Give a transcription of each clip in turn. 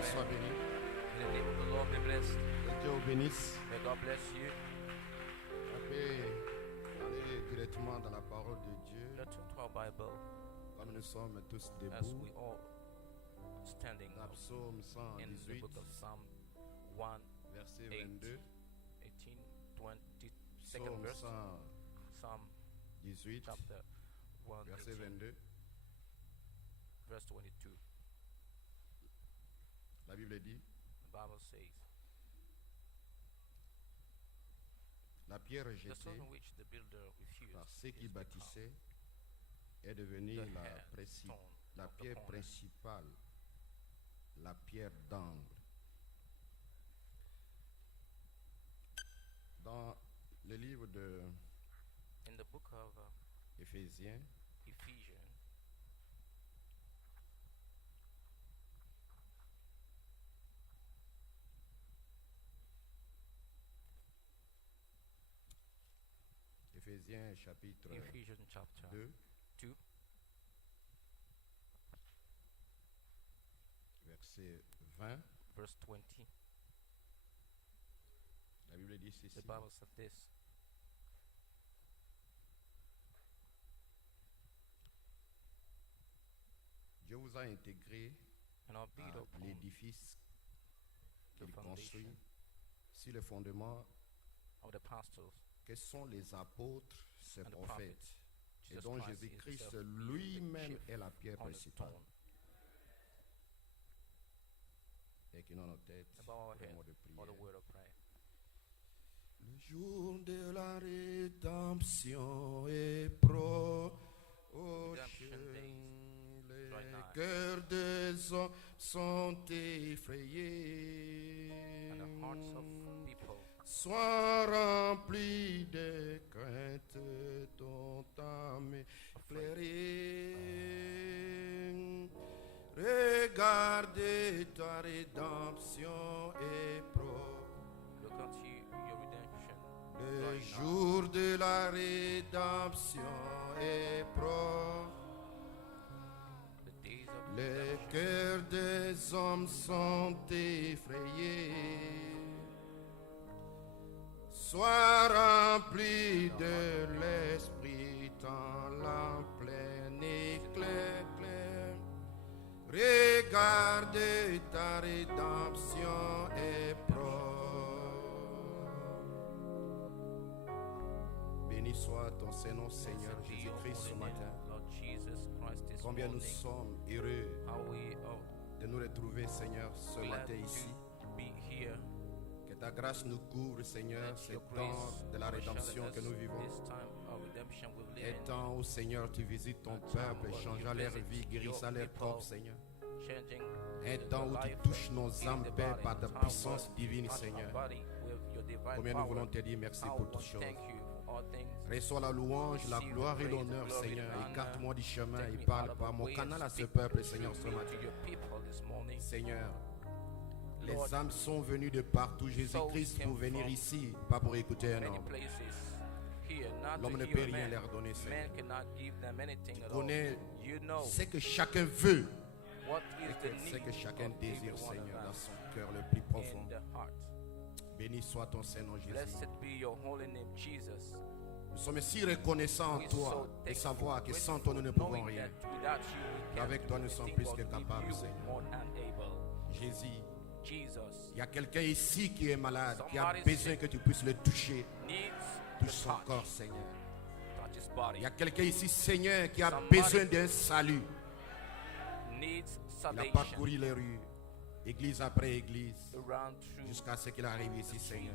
Soit béni. In the name of the Lord be blessed. Que Dieu vous bénisse. May God bless you. On peut aller directement dans la parole de Dieu. Let's turn to our Bible Comme nous sommes tous as debout. we all standing Dans up Psaume in the 118, book of Psalm 1, verset 8, 22. 18, 20, second Psaume verse. 118, Psalm chapter 1, verset 18, 22. verse 22. La Bible dit, The Bible says, la pierre the rejetée stone which the builder refused par ceux qui is become bâtissaient est devenue the la, headstone la of the pierre corner. principale, la pierre d'angle. Dans le livre de In the book of Éphésiens, Ephesians, Éphésiens chapitre Ephesians chapter 2, 2, verset 20, verse 20, la Bible dit ceci. the Bible said this. Dieu vous a intégré And I'll build à upon l'édifice the qu'il foundation construit sur le fondement of the apostles que sont les apôtres, ces and the prophètes, prophets. et Jesus dont Christ is Jésus-Christ himself being lui-même the est la pierre chief principale. cornerstone. Et qui dans nos têtes, Above our pour le head mot de for the prière. word of prayer. Le jour de la rédemption est proche. Redemption days Les right nigh. cœurs des hommes sont effrayés. And the hearts of people Sois rempli de crainte dont âme éclairée. Regardez ta rédemption est proche. look unto your redemption. Le right now. jour de la rédemption est proche. The days of Les redemption. cœurs des hommes sont effrayés. Sois rempli de l'esprit dans la pleine éclair clair. Regarde ta rédemption est proche. Béni soit ton Saint-Nom, Seigneur Blessed be your Jésus-Christ, ce holy name, matin. Lord Christ this Combien nous morning. sommes heureux How we are de nous retrouver, Seigneur, ce glad matin ici. to be here. Que ta grâce nous couvre, Seigneur, Let ce your temps grace de la overshadow rédemption us que nous vivons. this time of redemption we live Et in, tant, ô Seigneur, tu visites ton A time peuple, where changeant you leur visit vie, guérissant your leur people. corps, Seigneur. changing Un the temps où tu life, touches nos healing âmes, the Père, body, par ta time puissance where divine, you touch our Seigneur. body with your divine Combien nous power. voulons te dire merci I pour want toutes to choses. thank you for all things. Reçois la louange, la Receive the gloire et praise, the l'honneur, glory, Seigneur. the honor. Écarte-moi du chemin Take et me parle out of par the mon way, canal à ce speak peuple, Seigneur, ce through me matin. to your people this morning. Seigneur, les Lord, âmes sont venues de partout, Jésus-Christ, pour venir ici, pas pour écouter un many homme. places here, not L'homme to ne hear peut a rien man. leur donner, Seigneur. Man cannot give them anything Tu at all. connais You know ce que chacun veut what is et the ce need que chacun of désire, every one Seigneur, dans of us son cœur le plus profond. in the heart. Béni soit ton Saint-Nom, Jésus. Blessed be your holy name, Jesus. Nous sommes si reconnaissants en We're toi so de thankful, savoir que sans grateful, toi nous ne pouvons knowing rien. that without you we can't Avec do toi, nous sommes anything, plus but que with capables, you Seigneur. we're more than able. Jésus, Jesus il y a quelqu'un ici qui est malade, qui a Somebody besoin sick. que tu puisses le toucher, needs touche the son touch, corps, Seigneur. touch his body, Il y a quelqu'un ici, Seigneur, qui a Somebody besoin d'un salut. needs Il a salvation parcouru les rues, église après église, around through jusqu'à ce qu'il arrive the ici, streets, Seigneur.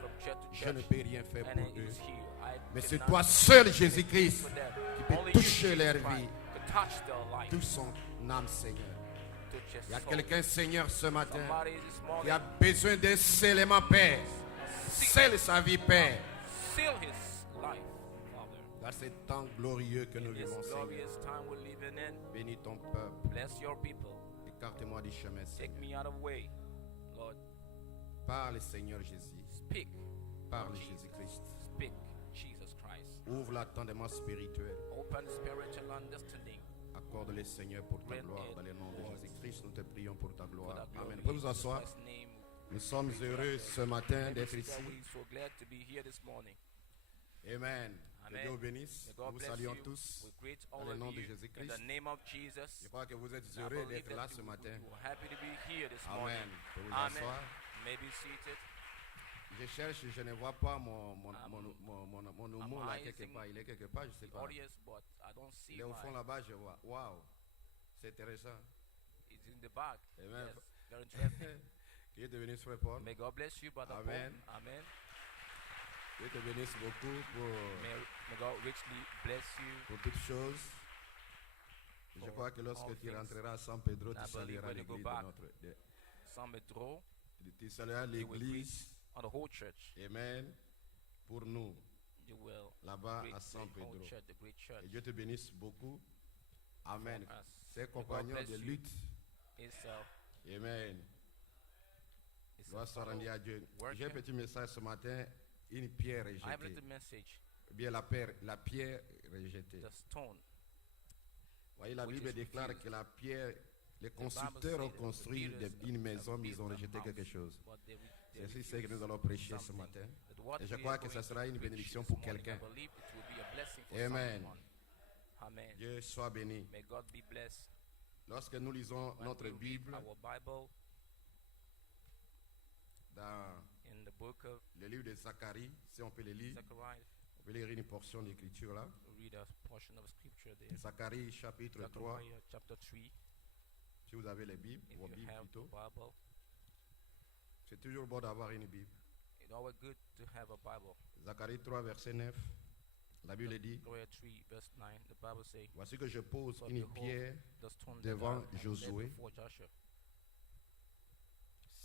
from church to Je ne church, peux rien faire and pour he eux. is here. I Mais c'est cannot toi seul, do Jésus-Christ, for them. qui peut Only toucher you, leur Jesus Christ, vie, could touch their life, touche son âme, Seigneur. touch his Il y a soul. quelqu'un, Seigneur, ce matin, Somebody this qui a morning besoin d'un scellement, Père. Scelle sa vie, Père. seal his life, Father. Dans ce temps glorieux que nous In this vivons, Seigneur. glorious time we're living in, Bénis ton peuple. bless your people. Écarte-moi du chemin, Take Seigneur. me out of the way, Lord. Parle, Seigneur Jésus. Speak, Parle, Jesus. Jésus-Christ. Speak, Jesus Christ. Ouvre l'attendement spirituel. Open spiritual understanding. Accorde-le, Seigneur, pour ta Grant gloire. it, Dans le nom de Lord. Jésus-Christ, nous te prions pour ta For gloire. that glory. Amen. Vous pouvez vous In asseoir. Christ's name, Nous sommes heureux ce matin d'être we're ici. so glad to be here this morning. Amen. Que Amen. Dieu vous bénisse. May Nous God vous bless saluons you. tous. We greet Dans all le of nom de you in Jésus-Christ. the name of Jesus. Je crois que vous êtes I heureux believe d'être là that ce matin. you are happy to be here this morning. Amen. Vous pouvez vous Amen. asseoir. May be seated. Je cherche, je ne vois pas mon I'm humour là quelque eying part. Il est quelque part, je ne sais The pas. audience, but I don't see Il est au fond my. là-bas, je vois. Waouh, c'est intéressant. It's in the back. Amen. Yes, very interesting. Que Dieu te bénisse, frère Paul. May God bless you, Brother Amen. Paul. Amen. Que Dieu te bénisse beaucoup May God richly bless you. pour toutes choses. Je For crois que lorsque all tu things. rentreras à San Pedro, I tu believe salueras when you go l'église de back, notre. Some may draw Tu salueras you will l'église. on the whole church. Amen. Pour nous, You will là-bas greet à the San whole Pedro. church, the great church. Et Dieu te bénisse beaucoup. Amen. for us. Ses May God compagnons bless de you. lutte. It's, Amen. it's Gloire soit rendue à Dieu. J'ai un working. petit message ce matin. Une pierre I have a rejetée. little message. Bien la pierre rejetée. The stone. Voyez, la which Bible is déclare refused. que la pierre, les Bible constructeurs ont says that construit the builders une maison, have mais ils ont built a rejeté house, quelque chose. but they C'est ce que refuse nous allons prêcher ce something. matin. But what Et je we crois are que going ça to sera une preach bénédiction this pour morning, quelqu'un. I believe it will be a blessing for Amen. someone. Amen. Dieu soit béni. May God be blessed. Lorsque nous lisons When notre we read Bible our Bible dans in the book of le livre de Zacharie, si on peut le lire, Zechariah, on peut lire une portion d'écriture là. we read a portion of scripture there. Zacharie chapitre 3, Zechariah chapter 3. si vous avez les Bibles, If vos you Bibles have the plutôt. Bible, C'est toujours bon d'avoir une Bible. it's always good to have a Bible. Zacharie 3, verset 9, la Bible dit, Zechariah 3 verse 9, the Bible says, voici que je pose But une behold, pierre the stone devant that I have Josué. laid before Joshua,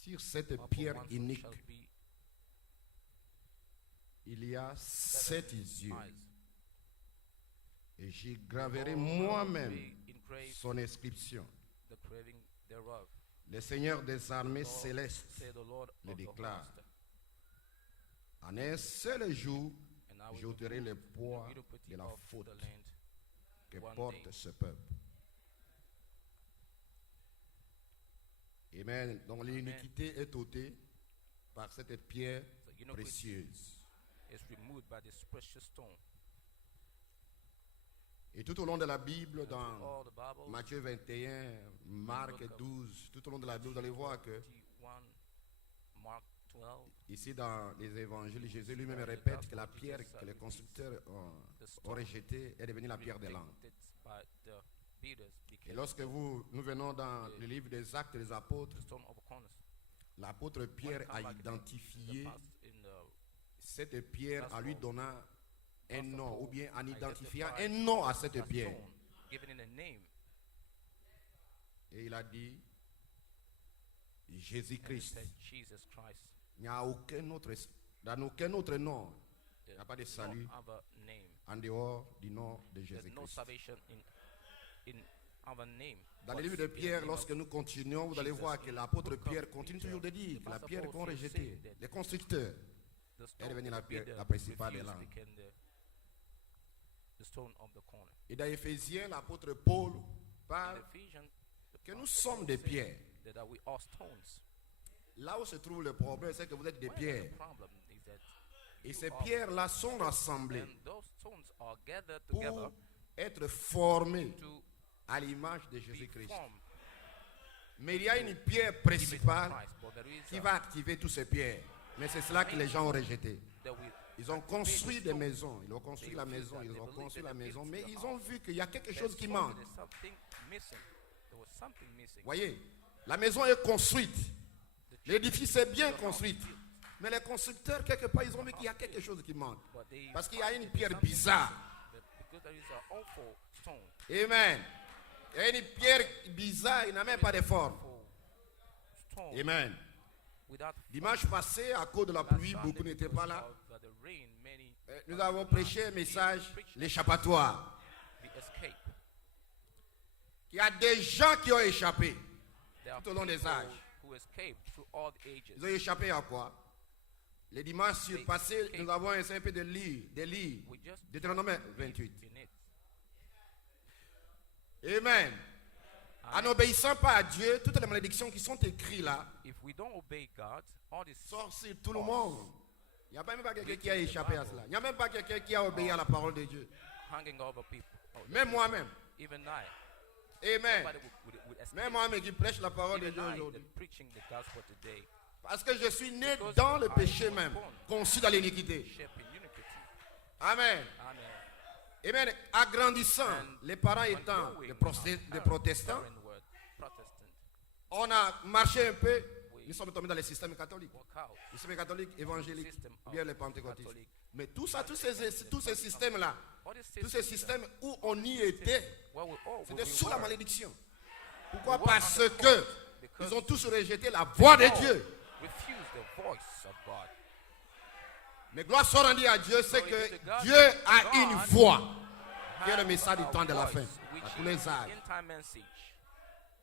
Sur cette upon pierre one stone unique, shall be il y a 7 yeux. eyes. Et j'y graverai Behold, I will moi-même engrave son inscription. the craving thereof. Le Seigneur des armées Lord, célestes say the Lord le of the déclare. host, En un seul jour, and I will j'ôterai le remove poids the iniquity de la of faute the land. que one porte day. ce peuple. Amen. Donc l'iniquité est ôtée par cette pierre So iniquity précieuse. is removed by this precious stone. Et tout au long de la Bible, And dans all the Bible, Matthieu 21, Marc 12, tout au long de la Bible, vous allez voir que 21, Mark 12, ici dans les évangiles, Jésus lui-même répète que la pierre que les constructeurs ont rejetée est devenue la pierre des langues. rejected by the builders Et became lorsque nous venons dans le livre des Actes des Apôtres, the stone of corners. l'apôtre When Pierre you come a back in identifié the past, in the cette pierre en lui donnant un nom, ou bien en identifiant identify un nom à cette that pierre. stone, giving it a name, Et il a dit and he Jésus-Christ. said Jesus Christ. Il n'y a aucun autre, dans aucun autre nom, il n'y a pas de There's salut no other name. en dehors du nom de There's no Jésus-Christ. salvation in other name. Dans but le livre de in the Pierre, name lorsque of nous continuons, vous allez Jesus. voir que In l'apôtre the book Pierre of continue Peter, toujours de dire the que la Apostle pierre qu'ont Paul rejetée, said that les constructeurs, the est stone devenue la the pierre- builder la principale des refused langues. became the stone of the corner. Et dans Éphésiens, l'apôtre Paul In parle Ephesians, the que nous Apostle sommes Paul des said pierres. that we are stones. Là où se trouve le problème, c'est que vous êtes des Where pierres. the problem is that Et you ces are pierres-là sont rassemblées and those stones are gathered pour together être formées to à l'image de be Jésus-Christ. formed Mais il y a une pierre image of principale Christ. But there is qui va activer tous ces pierres. Mais c'est cela que les gens ont rejeté. that we Ils ont construit des maisons, ils ont construit la maison, ils ont construit la maison, mais ils ont vu qu'il y a quelque chose qui manque. there's something missing. There was something missing. Voyez, la maison est construite, l'édifice est bien construit, mais les constructeurs, quelque part, ils ont vu qu'il y a quelque chose qui manque. But they Parce qu'il y a found une that there's pierre something bizarre. missing. Because there is an awful stone. Amen. Il y a une pierre bizarre, il n'a même pas de forme. Awful stone Amen. without Dimanche passé, à cause de la last pluie, Sunday, beaucoup n'étaient because pas là. of the rain, many Nous avons prêché un message, l'échappatoire. the escape. Il y a des gens qui ont échappé. There are Tout au long des people âges. who escaped through all the ages. Ils ont échappé à quoi? Les dimanches passés, nous avons essayé un peu de lire, des livres. We just Deutéronome 28. in it. Amen. En n'obéissant pas à Dieu, toutes les malédictions qui sont écrites là, If we don't obey God, all this sortent sur tout le monde. Il n'y a pas même pas quelqu'un qui a échappé à cela. Il n'y a même pas quelqu'un qui a obéi à la parole de Dieu. hanging over people. Oh, Même moi-même. even I. Amen. Nobody would escape. Même moi-même qui prêche la parole de Even Dieu I, aujourd'hui. that preaching the gospel today, Parce que je suis né dans le péché même, conçu dans l'iniquité. shape in iniquity. Amen. Amen. Amen. Agrandissant, les parents étant des protestants, Foreign word, Protestant, on a marché un peu. Nous sommes tombés dans les systèmes catholiques. walk out. Les systèmes catholiques, évangéliques, System ou bien of les pentecôtistes. Catholic. Mais tout ça, tous ces systèmes-là, All these tous ces systems systèmes où on y était, where we all c'était we sous la were, malédiction. Pourquoi? we were Parce under que curse, because ils ont tous rejeté la voix de all Dieu. refuse the voice of God. Mais gloire soit rendue à Dieu, c'est Glory que be to God. Dieu a une God voix qui est le Have message du a temps de la voice, fin, which à tous is les the âges. end-time message.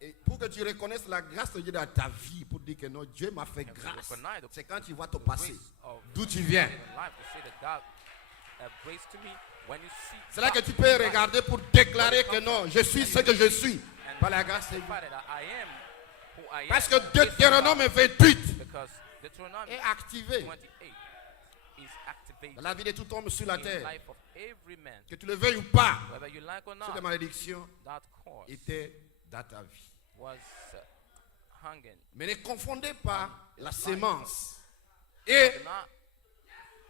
Et pour que tu reconnaisses la grâce de Dieu dans ta vie, pour dire que non, Dieu m'a fait And to grâce, recognize the- c'est quand tu vois ton the passé, grace of d'où tu viens. in life to say that God have grace to me. When you see C'est là que God tu peux in life, regarder pour déclarer que non, je suis ce que je suis, and par la grâce de Dieu. testify that I am who I am Parce que based on Deutéronome God. 28 Because Deuteronomy est activé 28 is activated dans la vie de tout homme sur la in the terre. life of every man. Que tu le veuilles ou pas, Whether you like or cette not, malédiction that course était dans ta vie. was hanging. Mais ne confondez pas la sémence et Do not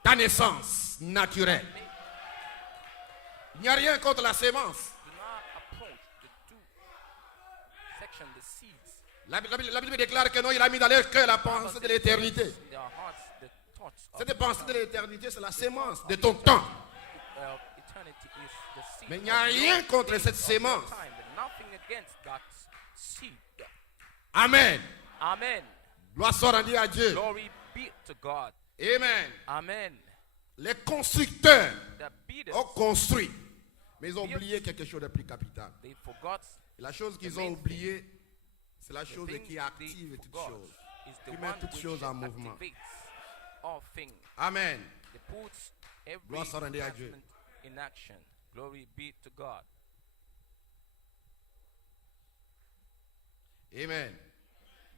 ta naissance naturelle. make- Il n'y a rien contre la sémence. do not approach the two section, the seeds. La Bible déclare que non, il a mis dans leur cœur la pensée de l'éternité. In their hearts, the thoughts of Cette pensée de l'éternité, c'est la sémence de ton temps. eternity is the seed. Mais il n'y a of rien your contre days, cette of your sémence. time, but nothing against that seed. Amen. Amen. Gloire soit rendue à Dieu. Glory be to God. Amen. Amen. Les constructeurs The builders, ont construit, mais ils ont oublié quelque chose de plus capital. they forgot. Et la chose qu'ils The ont main oubliée, c'est la The chose thing qui they active toutes forgot choses. is the Qui met one toutes which choses en mouvement. activates all things. Amen. They puts every Gloire soit rendue à Dieu. judgment in action. Glory be to God. Amen.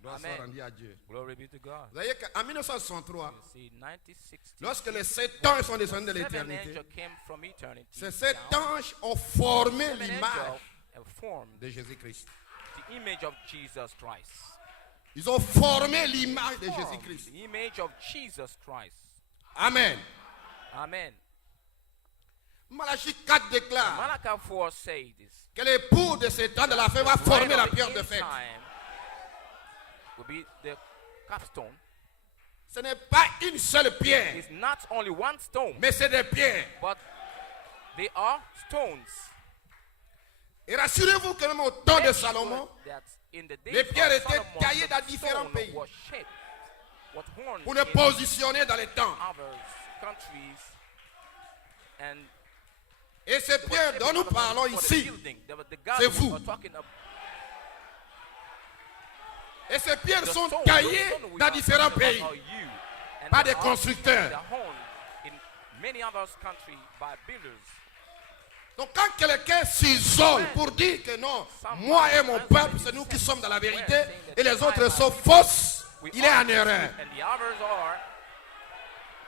Gloire soit Amen. rendue à Dieu. Glory be to God. Vous voyez qu'en 1963, You see, 1960, lorsque les 7 anges sont descendus de seven l'éternité, angels came from eternity. ces 7 down. anges ont formé Seven l'image angels have formed de Jésus-Christ. the image of Jesus Christ. Ils ont formé l'image de Formed Jésus-Christ. the image of Jesus Christ. Amen. Amen. Malachie 4 déclare Malachi 4 says this. que l'époux de cet temps de la fête va former la pierre de In fête. time will be the capstone. Ce n'est pas une seule pierre, It's not only one stone, mais c'est des pierres. but they are stones. Et rassurez-vous que même au temps de Salomon, That in the days les pierres of étaient Solomon, taillées dans the différents stone pays was shaped, was horned pour les in positionner dans les temps. other countries, and Et ces they were pierres shaped dont nous for the parlons ici, building. The c'est God vous. we are talking about. et ces pierres The sont stone, taillées those stone we dans are différents talking pays about are you, and par they des are constructeurs. they're honed in many other countries by builders. Donc quand quelqu'un s'isole pour dire que non, moi et mon peuple, c'est nous qui sommes dans la vérité et les autres sont fausses, il est en erreur. And the others are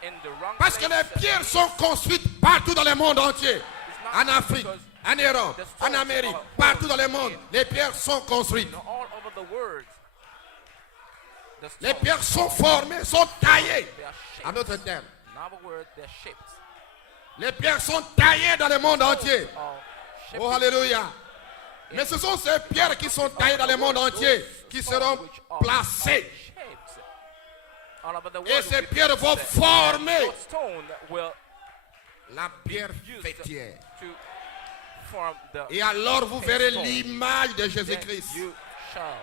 in the wrong Parce que place. les pierres sont construites partout dans le monde entier. En Afrique, en Europe, en Amérique, partout dans le monde, les pierres sont construites. All over the world. The Les stones, pierres sont formées, sont taillées. they are En shaped. d'autres termes, In other words, they're shaped. les pierres sont taillées dans le monde entier. Are shaped. Oh, alléluia. Mais ce sont ces pierres qui sont taillées dans le monde entier qui seront placées. Shaped. All over the world Et ces will be pierres vont placed. former Those stone will la pierre use fêtière. to form the Et alors vous verrez l'image de then Jésus-Christ. you shall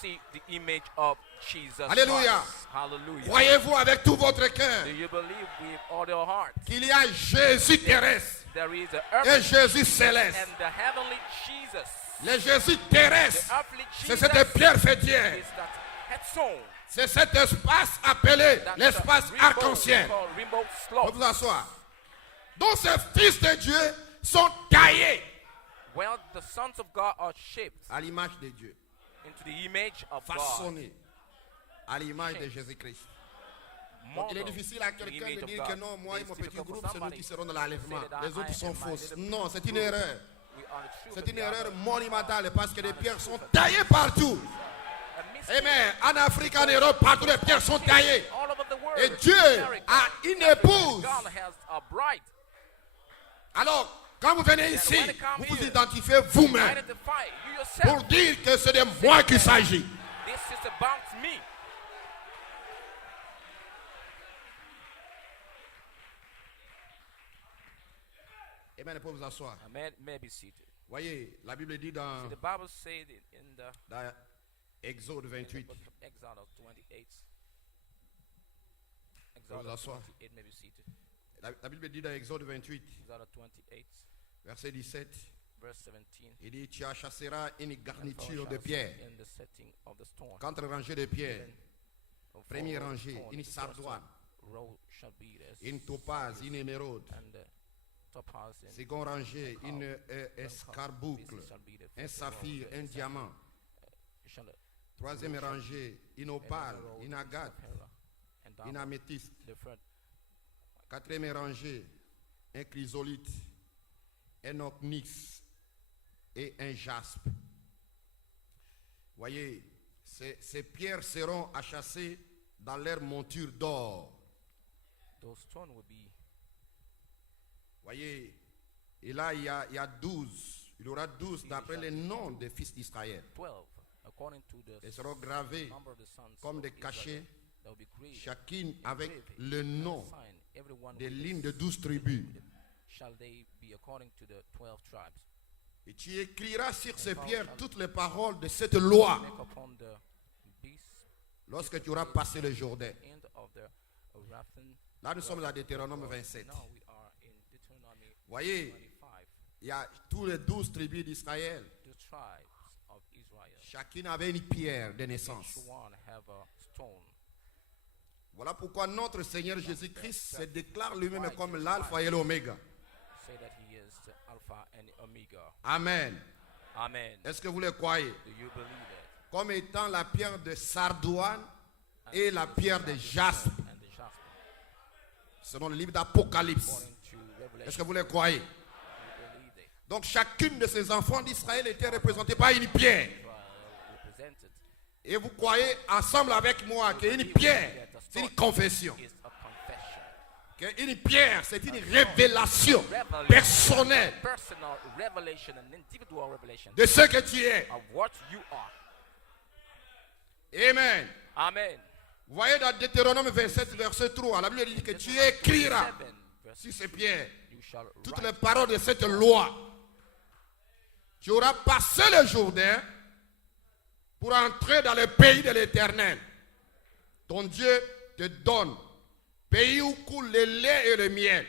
see the image of Jesus Alléluia. Christ. Hallelujah. Croyez-vous avec tout votre cœur Do you believe with all your heart qu'il y a Jésus terrestre there is an et earthly Jésus céleste? and the heavenly Jesus? Le Jésus The terrestre, earthly c'est Jesus cette pierre fêtière. is that headstone. C'est cet espace appelé That's l'espace the rainbow, arc-en-ciel. called rainbow Vous slope. vous asseoir. Donc ces fils de Dieu sont taillés Well, the sons of God are shaped à l'image de Dieu, into the image of God. façonnés à l'image de Jésus-Christ. Donc, il est Modeled difficile à in the quelqu'un image de of dire God. que non, moi et It's mon petit difficult for groupe, c'est nous somebody qui serons dans to l'enlèvement. say that Les I autres sont and my fausses. little Non, c'est une group, erreur. we are the truth C'est and une the erreur other. monumentale parce que les pierres sont taillées partout. A mystery. Amen. En Afrique, en Europe, partout les pierres sont taillées. All over the world. Et Dieu America, a une Africa, épouse. God has a bride. Alors, quand vous venez ici, vous vous identifiez vous-même Identify you pour yourself. dire que c'est de moi qu'il s'agit. This is about me. Amen. Vous pouvez vous asseoir. A man may be seated. Voyez, la Bible dit dans, The Bible says in the dans Exode 28, book of Exodus 28. Vous Exodus asseoir. 28 may be seated. la Bible dit dans Exode 28, Exodus 28, verset 17, verse 17. il dit, tu achasseras une And thou garniture de shalt pierre, in the setting of the stone. 4 rangées de pierre, Of première all rangée, stone, une the first sardoine, row shall be as une topaz, une émeraude, and the topaz and seconde rangée, une the escarboucle, pieces shall be the un first row, saphir, the un second diamant, shall the troisième rangée, une opale, emerald, une agate, sapphire, and une diamond. améthyste, The third quatrième rangée, un chrysolite, un onyx et un jaspe. Voyez, ces pierres seront achassées dans leur monture d'or. those stones will be Voyez, et là il y a 12. Il y aura 12 d'après les noms des fils d'Israël. 12 according to the Elles seront gravées number of the sons comme of des Israel. cachets, That will be created. chacune avec Engraved le and nom signed, everyone des with lignes this de 12 tribus. shall they be according to the 12 tribes. Et tu écriras sur ces pierres toutes les paroles de cette loi Make upon the beast lorsque tu auras passé le Jourdain. end of the Raphan. Là, nous sommes à Deutéronome 27. Now we are in Deuteronomy Voyez, 25. il y a tous les 12 tribus d'Israël. The tribes of Israel. Chacune avait une pierre de naissance. Each one have a stone. Voilà pourquoi notre Seigneur Jésus-Christ se déclare lui-même comme l'alpha et l'oméga. Say that he is the Alpha and the Omega. Amen. Amen. Est-ce que vous le croyez? Do you believe it? Comme étant la pierre de sardoine et la pierre de jaspe, And the jasper. selon le livre d'Apocalypse. According to Est-ce Revelation. que vous le croyez? Do you believe it? Donc chacune de ces enfants d'Israël était représentée par une pierre. Represented Et vous croyez ensemble avec moi qu'une pierre, c'est une confession. is a confession. Qu'une pierre, c'est une révélation personnelle Personal revelation, an individual revelation de ce que tu es. of what you are. Amen. Amen. Vous voyez dans Deutéronome 27, verset 3, la Bible dit que tu écriras 7, verse sur ces pierres you shall toutes write les paroles de cette loi. Tu auras passé le Jourdain pour entrer dans le pays de l'Éternel. Ton Dieu te donne, pays où coule le lait et le miel,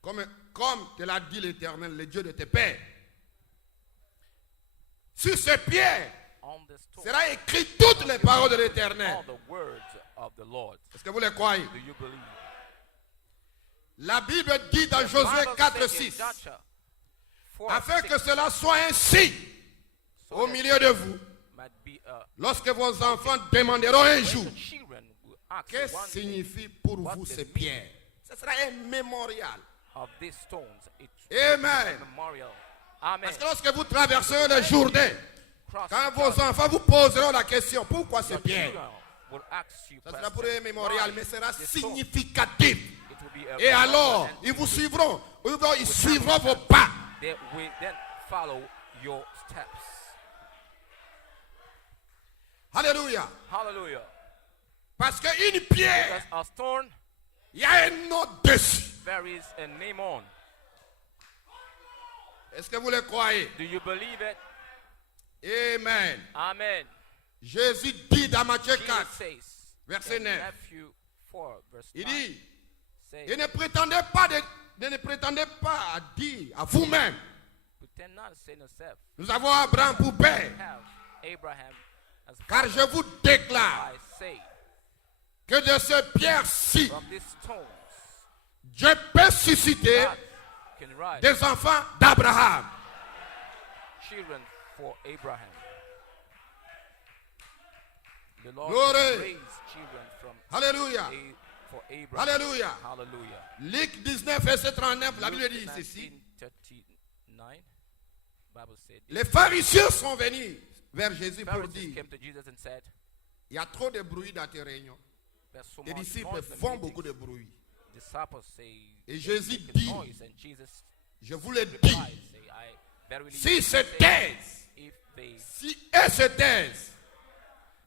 comme te l'a dit l'Éternel, le Dieu de tes pères. Sur ces pierres on the stone sera écrit toutes les paroles de l'Éternel. all the words of the Lord. Est-ce que vous les croyez? Do you believe? La Bible dit dans Josué Bible 4, says in 6, Joshua 4, afin 6, que cela soit ainsi so au that milieu de vous, might be a lorsque vos enfants demanderont un jour, the children will ask qu'est-ce one que day signifie pour what vous the ces meaning pierres? Ce sera un mémorial. of these stones. It's Amen. a memorial. Amen. Parce que lorsque vous traverserez le Jourdain, Cross quand the vos Jordan, enfants vous poseront la question, pourquoi ces your pierres? children will ask you Ça sera pour question, un mémorial, why mais sera the stone? significatif. It will be a Et alors, memorial, and ils vous it will- suivront. Ils suivront vos pas. They will then follow your steps. Alléluia. Hallelujah. Parce qu'une pierre, Because a stone, il y a un nom dessus. there is a name on. Est-ce que vous le croyez? Do you believe it? Amen. Amen. Jésus dit dans Matthieu Jesus 4, says verset in 9, Matthew 4, verse il 9, dit, says, et ne prétendez pas à dire à vous-même, pretend not to say to yourself, nous avons Abraham pour père, have Abraham as car je vous déclare I say, que de ces pierres-ci, from these stones, Dieu peut susciter God can rise des enfants d'Abraham. children for Abraham. The Lord Glory. will raise children from Alléluia. for Abraham. Alléluia. Hallelujah. Luc 19, verset 39, la Bible dit Luke ceci. 19:39, Bible said, Les pharisiens sont venus vers Jésus pour Pharisees dire, came to Jesus and said, il y a trop de bruit dans tes réunions. there's so Les much disciples noise in font meetings." beaucoup de bruit. Disciples say, Et Jésus "Make a dit, noise," and Jesus je vous le replied, dis, say, I verily si se say, taisent, if they si elles se taisent,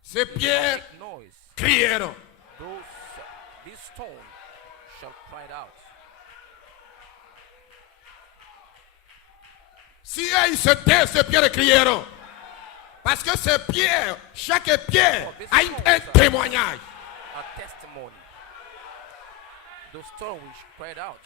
ces pierres make noise, crieront. these stones shall cry out. Si elles se taisent, ces pierres crieront. Parce que ces pierres, chaque pierre a un témoignage. A testimony. Those stones which cried out.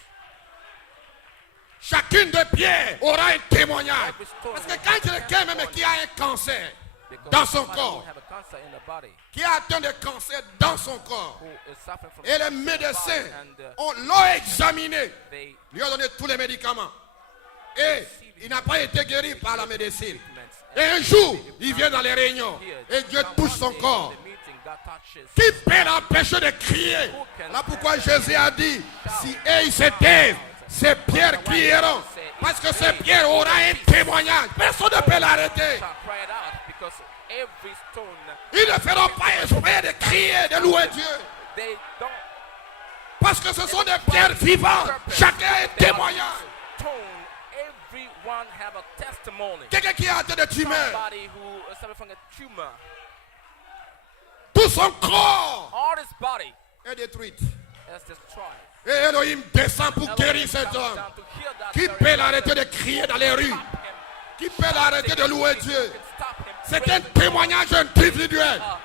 Chacune des pierres aura un témoignage. Every stone Parce que will quand have a quelqu'un même testimony. qui a un cancer Because dans son somebody corps, will have a cancer in the body, qui a atteint de cancer dans son corps, who is suffering from et les cancer in the médecins body, and l'ont examiné, they lui ont donné tous les médicaments. Et il n'a pas été guéri par la médecine. Et un jour, il vient dans les réunions et Dieu touche son corps. Qui peut l'empêcher de crier? Là pourquoi Jésus a dit, si ils se taisent, ces pierres crieront. Parce que ces pierres auront un témoignage. Personne ne peut l'arrêter. Ils ne feront pas exprès de crier, de louer Dieu. Parce que ce sont des pierres vivantes. Chacun a un témoignage. Everyone have a testimony. Quelqu'un qui a atteint de tumeur, Somebody who is suffering from a tumor, tout son corps all his body est détruit. is destroyed. Et Elohim descend pour guérir cet homme. Down to heal that Qui very peut person. l'arrêter de crier dans les rues? Stop him. Qui peut l'arrêter de louer Dieu? Stop him. C'est Praise un the témoignage individuel. a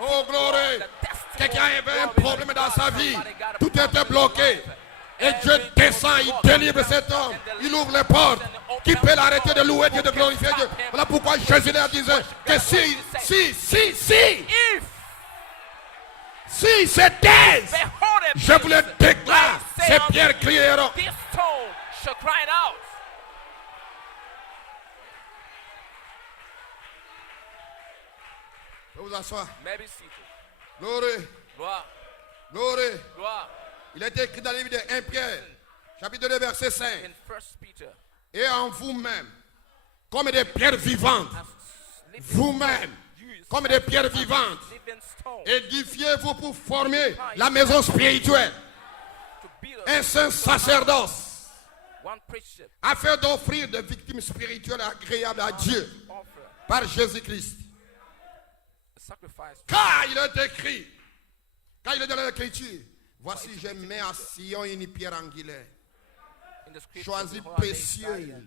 Oh, glory. the testimony. Quelqu'un avait un Glory to problème dans God. sa vie. Somebody got a Tout problem était in bloqué. his life. Et Dieu descend, il délivre cet homme. Il ouvre les portes. Qui peut l'arrêter de louer Dieu, de glorifier Dieu? Voilà pourquoi Jésus leur disait que si se taisent, Behold him, je vous le Jesus. déclare, I say ces unto pierres you, crieront. This stone shall cry out. Je vous assois. Maybe seated. Glory, Gloire, glory. gloire. Il est écrit dans le livre de 1 Pierre, chapitre 2, verset 5. In 1 Peter, Et en vous-même, comme des pierres vivantes, as living vous-même, comme des pierres vivantes, living stone, édifiez-vous pour former la maison spirituelle. to un saint sacerdoce, one priestship, afin d'offrir des victimes spirituelles agréables à Dieu offer par Jésus-Christ. a sacrifice. Car il est écrit, quand il est dans l'Écriture, voici je mets à Sion une pierre angulaire, In the scripture, choisie behold, I lay précieuse, Zion,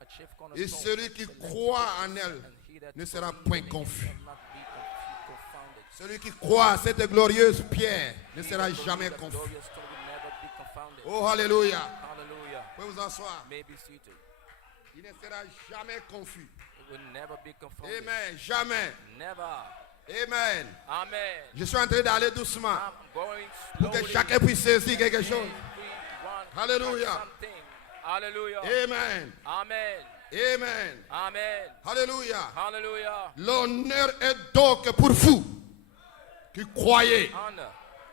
a chief et cornerstone, celui qui croit en elle and he that ne sera believeth point in him confus. shall not be confounded. Celui qui croit à cette glorieuse pierre ne He sera that jamais believeth the confus. glorious stone will never be confounded. Oh, alléluia. Hallelujah. Vous pouvez vous asseoir. May be seated. Il ne sera jamais confus. It will never be confounded. Amen. Jamais. Never. Amen. Amen. Je suis en train d'aller doucement I'm going pour que slowly. chacun puisse saisir quelque chose. Everyone Hallelujah. catch something. Hallelujah. Amen. Amen. Amen. Amen. Alléluia. Hallelujah. L'honneur est donc pour vous qui croyez. Honor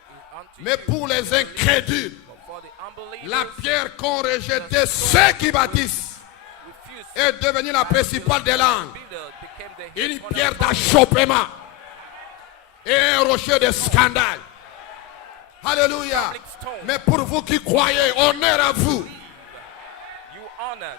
is unto Mais you. pour les incrédules, But for the unbelievers, la pierre qu'ont rejetée ceux qui bâtissent refuse est devenue la principale des langues. builder became the Une head pierre cornerstone. d'achoppement et un rocher de scandale. Alléluia. Mais pour vous qui croyez, honneur à vous. You honored.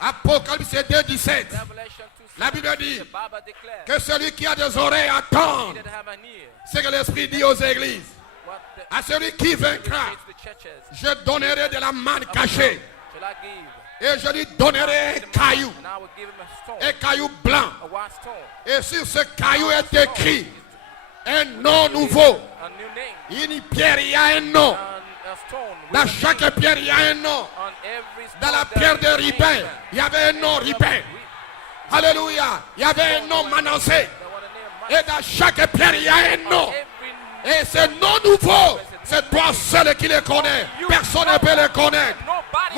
Apocalypse 2, 17. Revelation 2. La Bible dit The Bible declares, que celui qui a des oreilles he attend that have an ear, ce que l'Esprit dit aux églises. what the À celui qui vaincra, say to the churches, je donnerai de la manne cachée shall I give? et je lui donnerai un caillou, And I will give him a stone, un caillou blanc. a white stone, Et sur ce caillou est écrit un nom nouveau. a new name, Une pierre, il y a un nom. and a stone. with Dans a chaque name. pierre, il y a un nom. On every stone Dans la there pierre is de a Ribin, name. il y avait un nom Ribin. Alléluia. Il y avait un nom Manassé. There was a name Et dans chaque pierre, il y a un nom. every Et ce nom nouveau, c'est toi seul qui le connais. Personne ne peut le connaître. nobody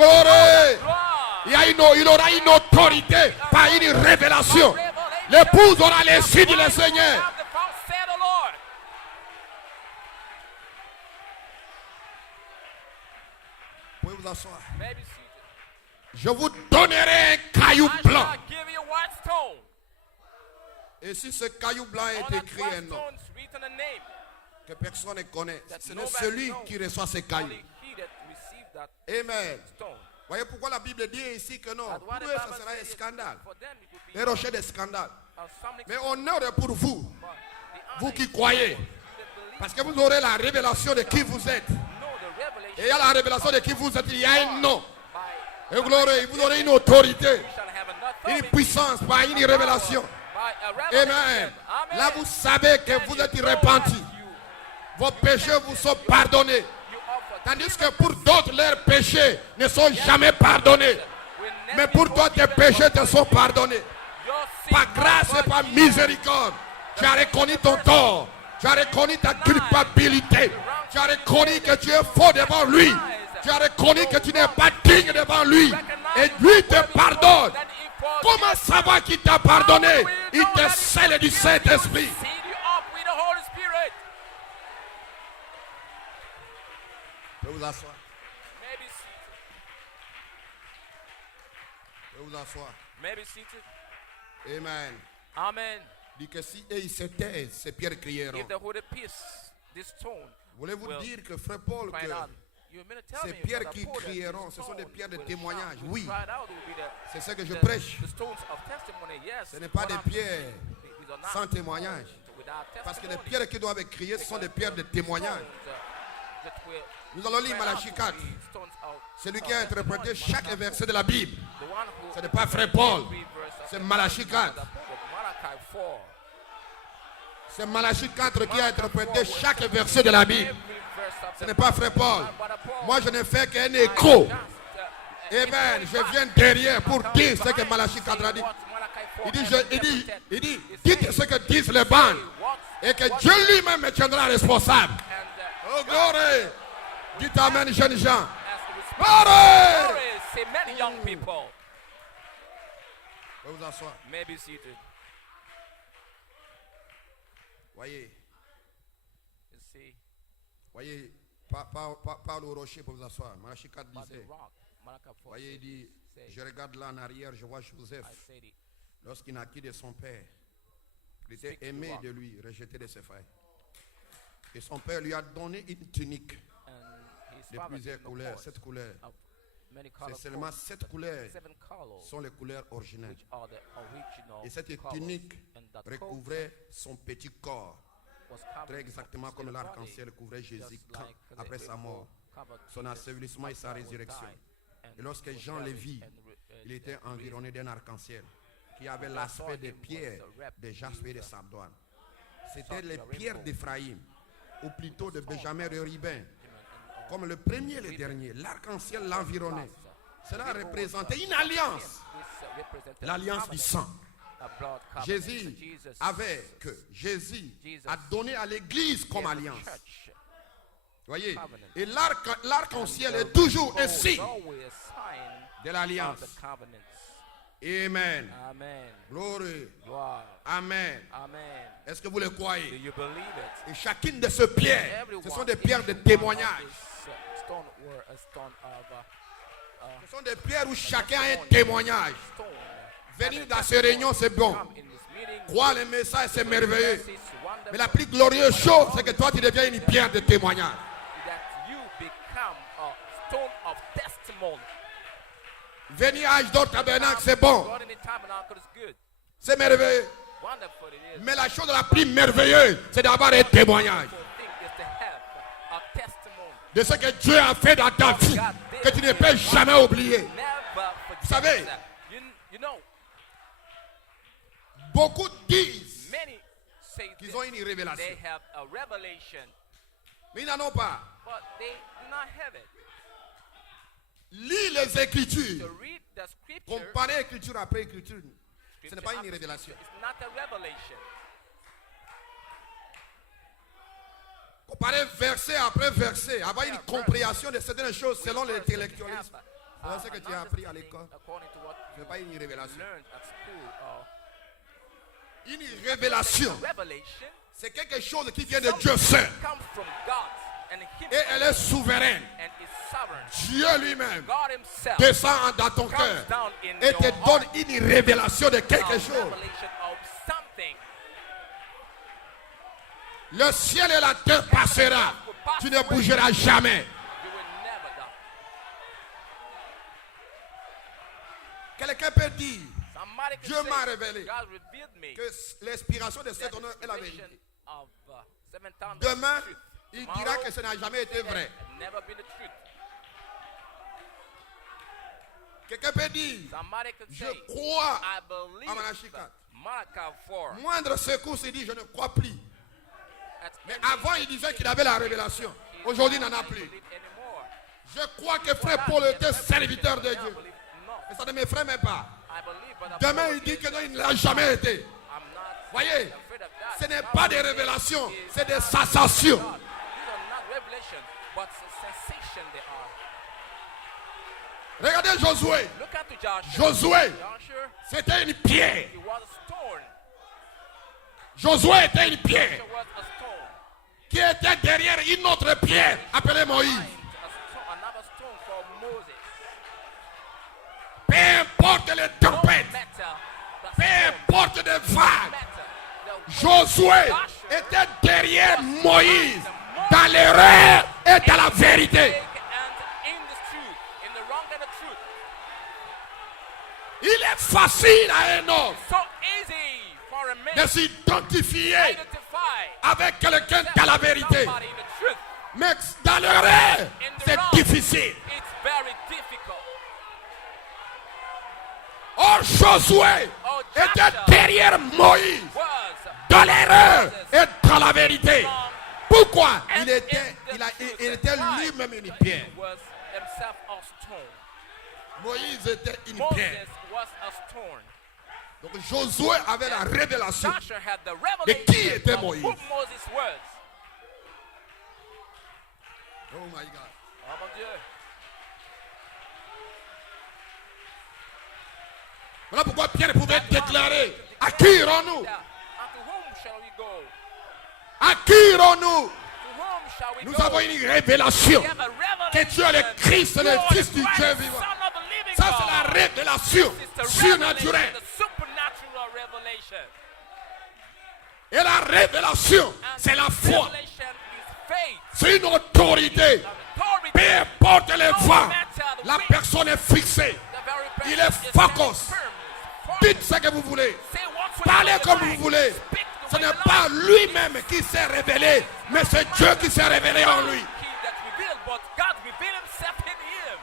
Glory. knows. Il aura une autorité par une révélation. L'épouse aura les signes du Seigneur. Have the Father said the Lord. Vous pouvez vous asseoir. May be seated. Je vous donnerai un caillou I blanc. shall give you a white stone. Et si ce caillou blanc On est that écrit white un nom stone is written a name. que personne ne connaît, ce n'est Nobody celui knows. qui reçoit ce caillou. Only he that received that Amen. stone. Voyez pourquoi la Bible dit ici que non. That's Pour why the eux, Bible ce sera un says scandale. for them it would be Un rocher de scandale. a stumbling Mais stone. honneur est pour vous, But the vous honor qui is croyez. that believe Parce que vous aurez la révélation de qui vous êtes. know the revelation Et il y a la révélation de qui vous êtes. Il y a un nom. by Et gloire, vous aurez une autorité, we shall have an une authority puissance par une révélation. by a revelation. Amen. Amen. Là, vous savez que vous êtes repentis. Vos péchés vous sont pardonnés. You offer Tandis que pour d'autres, leurs péchés ne sont jamais pardonnés. Mais pour toi, tes péchés te sont pardonnés. your sin Par grâce et par miséricorde, tu as reconnu ton tort. Tu as reconnu ta culpabilité. Tu as reconnu que tu es faux devant lui. Tu as reconnu que tu n'es pas digne devant lui. Et lui te pardonne. Comment savoir qu'il t'a pardonné? Il te scelle du Saint-Esprit. Seal you up with the Holy Spirit. Je vais vous asseoir. Maybe seated. Je vais vous asseoir. Maybe seated. Amen. Amen. Dit que si eux ils se taisent, ces pierres crieront. If the Holy Peace, this stone, Voulez-vous will dire que frère Paul, cry que out. You mean to tell ces me pierres that qui Paul, that crieront, these ce sont des stones pierres de will témoignage? shout, will Oui. cry out, will be C'est ce que je the prêche. stones of testimony, yes. Ce n'est pas des But pierres these are not sans témoignage. without Parce que les testimony. pierres qui doivent crier, ce sont des pierres de témoignage. Stones, that will Nous allons lire cry out Malachie will 4. be stones of- Celui of qui a interprété testimony. chaque verset de la Bible. The one who Ce n'est pas frère Paul. every verse of C'est Malachie 4. Malachi 4. C'est Malachie 4 qui a interprété chaque verset de la Bible. Every verse of Ce the n'est pas frère Paul. But Paul, Moi, je ne fais qu'un écho. just, Amen. Je viens derrière pour dire ce que Malachie 4 a dit. Il dit, dites ce que disent les bandes. Et que Dieu lui-même me tiendra responsable. Oh, glory. Dites Amen, jeunes gens. Glory. Say many young people Vous vous asseoir. may be seated. Voyez, You see, voyez, parle au rocher pour vous asseoir. Malachie 4 by the disait, rock, Malachi 4 voyez, il dit, je regarde là en arrière, je vois Joseph. I said it. Lorsqu'il naquit de son père, il était aimé de lui, rejeté de ses frères. Et son père lui a donné une tunique And his de father plusieurs gave him a couleurs, coat 7 couleurs. of many C'est colors, seulement 7 couleurs 7 colors, sont les couleurs originales. which are the original Et cette colors. tunique And that coat recouvrait son petit corps, was très covered exactement his comme little l'arc-en-ciel body, couvrait Jésus just quand- like the après sa rainbow mort, covered son Jesus ensevelissement et sa after he was résurrection. died. And Et lorsque was Jean le buried vit, and il était environné d'un arc-en-ciel qui avait When l'aspect I saw des him, pierres was wrapped de Jasper et de with Sardoine. C'était such les a pierres rainbow. d'Éphraïm, ou plutôt de Benjamin de Rubin. and Comme le premier et le dernier, l'arc-en-ciel l'environnait. Cela représentait une alliance, l'alliance du sang. Jésus Jésus a donné à l'église comme alliance. Voyez, et l'arc-en-ciel est toujours un signe de l'alliance. Amen. Amen. Gloire. Wow. Amen. Amen. Est-ce que vous le Do croyez? you believe it? Et chacune de ces pierres, ce sont des pierres de témoignage. Stone were a stone of Ce sont des pierres où chacun a un témoignage. stone. Venir dans ces réunions, c'est bon. Come in this meeting. Croire les messages, c'est merveilleux. It's wonderful Mais la plus glorieuse chose, c'est que toi, tu deviens une pierre de témoignage. that you become a stone of testimony. Venir à Ashdod Tabernacle, c'est bon. God in the tabernacle is good. C'est merveilleux. Wonderful it is. Mais la chose la plus merveilleuse, c'est d'avoir un témoignage The thing is to have a testimony. de ce que Dieu a fait dans ta vie, que tu ne peux jamais oublier. Never forget savez, that. You know, Beaucoup disent many say qu'ils ont une they révélation, have a revelation, mais ils n'en ont pas. but they do not have it. Lis les Écritures. To read the scripture, Comparer écriture après écriture, ce scripture n'est pas une after révélation. scripture, it's not a revelation. Comparer verset après verset, avoir une compréhension de certaines choses selon l'intellectualisme. Have, C'est ce que an tu as appris à understanding l'école. according to what Ce n'est pas une révélation. learned at school. Une révélation, Revelation c'est quelque chose qui vient de Dieu seul. comes from God and Et elle est souveraine. and is sovereign. Dieu lui-même God himself descend dans ton comes cœur down in et your te heart. donne une révélation de A quelque chose. revelation of something. Le ciel et la terre passera. Tu ne bougeras jamais. You will never die. Quelqu'un peut dire Somebody can Dieu say, m'a révélé God revealed me que l'inspiration de that cet honneur est la inspiration vérité. of 7,000 Demain, truth. il Tomorrow, dira que ça n'a jamais été vrai. has never been the truth. Quelqu'un peut dire Somebody could je say, crois I believe à Malachie 4. Malachi 4. Moindre secousse, il dit je ne crois plus. At Mais any avant, il disait qu'il avait la révélation. Aujourd'hui, il n'en a I plus. believe anymore. Je crois que frère Paul était serviteur de Now I Dieu. believe no. Et ça ne m'effraie même pas. I believe, but Demain, il dit que non, il ne l'a jamais été. I'm not Voyez, afraid of that. ce n'est Now pas I des believe révélations, is c'est des not sensations. God. These are not revelations, but sensation they are. Regardez Josué. Look at Joshua. Josué, Joshua, c'était une pierre. he was a stone. Josué était une pierre Joshua was a stone. qui était derrière une autre pierre appelée Moïse. Another stone called Moses. Peu importe les No tempêtes, matter the peu stone, importe les vagues, matter the Josué était derrière Moïse dans l'erreur et dans la vérité. and in the truth, in the wrong and the truth. Il est facile à un homme So easy for a man de to s'identifier identify avec quelqu'un dans la vérité. somebody in the truth. Mais dans l'erreur, In the c'est wrong, difficile. it's very difficult. Or Josué était derrière Moïse Was dans l'erreur Moses et dans la vérité. Pourquoi? and Il était, in the truth. il était Why? lui-même une pierre. Was himself a stone. Moïse était une Moses pierre. was a stone. Donc Josué avait la révélation. Joshua had the Mais qui revelation était of Moïse? who Moses was. Oh my God. Oh mon Dieu. Voilà pourquoi Pierre pouvait déclarer, à qui irons-nous? And to whom shall we go? À qui irons-nous? To whom shall we Nous go? avons une révélation We have a que revelation. tu es le Christ, le You are Fils the du Christ, Dieu the vivant. Son of the living Ça, c'est la God. révélation It's the surnaturelle. revelation, the supernatural revelation. Et la révélation, And c'est la the foi. revelation is faith, c'est une autorité. authority, Peu importe les no vents, matter the la wind, personne est fixée. the very person Il est is focus. standing firm. Dites ce que vous voulez. Say what's on Parlez your comme mind. vous voulez. Speak the Ce way n'est you pas like. lui-même qui s'est révélé, mais c'est Dieu qui s'est révélé en lui. He that revealed, but God revealed himself in him.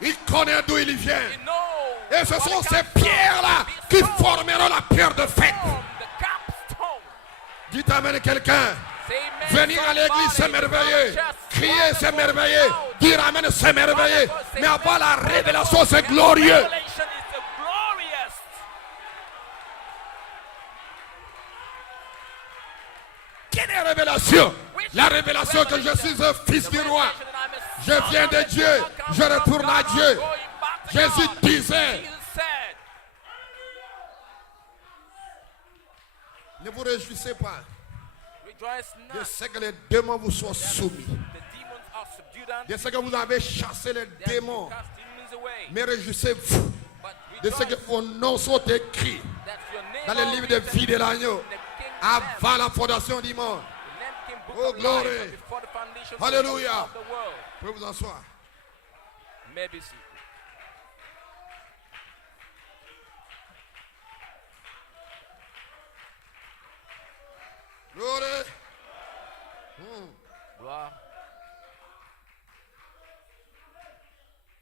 Il connaît d'où il vient. He knows Et ce what sont he ces comes from. pierres-là These qui stones formeront la pierre de fête. form the capstone. Dites amen quelqu'un. Say amen, Venir à l'église, c'est somebody. merveilleux. Just Crier, c'est wonderful. merveilleux. Shout. Dire amen, c'est merveilleux. Wonderful. Say Mais avoir la wonderful. révélation, c'est And glorieux. Revelation is the glorious. Quelle est la révélation? La révélation que je suis un fils du roi. Je viens de Dieu, je retourne à Dieu. Jésus disait, ne vous réjouissez pas. Je sais que les démons vous sont soumis. Je sais que vous avez chassé les démons. Mais réjouissez-vous de ce que vos noms sont écrits dans le livre de vie de l'agneau avant la fondation du monde. Oh, glory. Hallelujah. Vous pouvez vous asseoir. Maybe see. Glory. Gloire.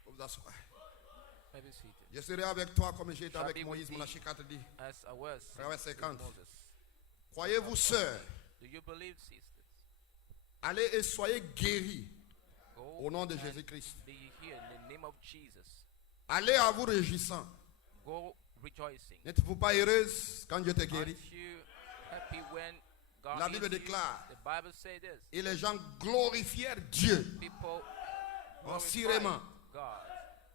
Vous vous asseoir. Maybe seated. Je serai avec toi comme j'ai été avec Moïse, mon archiprêtre dit. As I was Verset with 50. Moses. Croyez-vous, sœurs, Do you believe, sisters? allez et soyez guéris Go au nom de and Jésus-Christ. be here in the name of Jesus. Allez à vous réjouissant. Go rejoicing. N'êtes-vous pas heureuse quand Dieu te Aren't guérit? you happy when God La heals Bible you? déclare. The Bible says this. Et les gens glorifièrent Dieu. People glorify Sirément. God.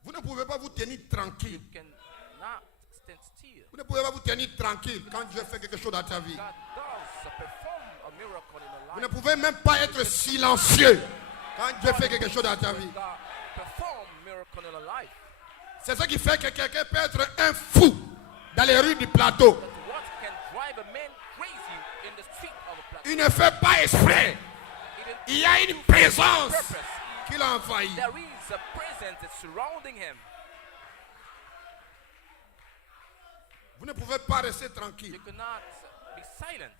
Vous ne pouvez pas vous tenir tranquille. You cannot stand still. Vous ne pouvez pas vous tenir tranquille quand Dieu fait quelque chose dans ta vie. God does perform a miracle in your Vous ne life. pouvez même pas être silencieux quand Dieu fait quelque chose dans ta vie. God perform miracle in your life. C'est ce qui fait que quelqu'un peut être un fou dans les rues du plateau. But what can drive a man crazy in the street of a place? Il ne fait pas exprès. Il y a une présence Purpose. qui l'a envahi. There is a presence that's surrounding him. Vous ne pouvez pas rester tranquille. You cannot be silent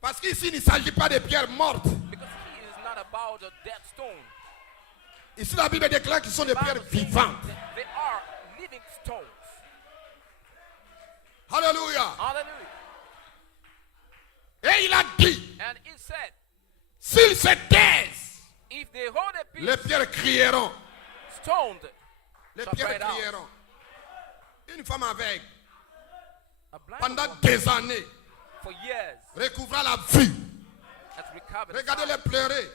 Parce qu'ici, il ne s'agit pas de pierres mortes. because he is not about a dead stone. Ici, la Bible déclare qu'ils sont des pierres Bible says vivantes. that they are living stones. Alléluia. Hallelujah. Et il a dit, And he said, s'ils se taisent, if they hold a les piece pierres crieront. stoned, Les shall pierres cry out. crieront. Une femme aveugle, A blind pendant woman des années, for years recouvra la vue. has recovered. Regardez-les pleurer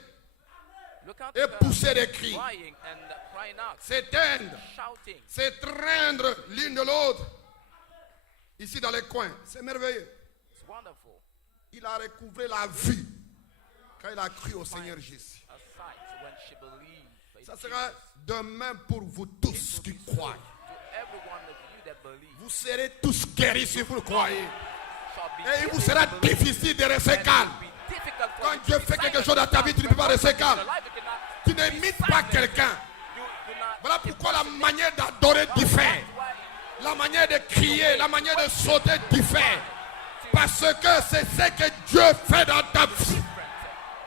Look at et her pousser des cris. crying and crying out, S'éteindre, shouting. s'étreindre l'une de l'autre. Ici dans les coins, c'est merveilleux. It's wonderful. Il a recouvré la vue quand il a cru au Seigneur Jésus. A sight when she believed. Ça sera demain pour vous tous qui croient. To every one of you that believe, Vous serez tous guéris si vous le croyez. shall be Et il vous able sera to believe. difficile de rester And it calme. will be difficult for Quand you to Dieu be fait quelque silent. chose dans ta vie, tu ne peux pas rester In calme. your life, you cannot Tu be n'imites pas silent. quelqu'un. You do not Voilà pourquoi la manière d'adorer diffère. La manière de crier, la manière de sauter diffère. Parce que c'est ce que Dieu fait dans ta vie.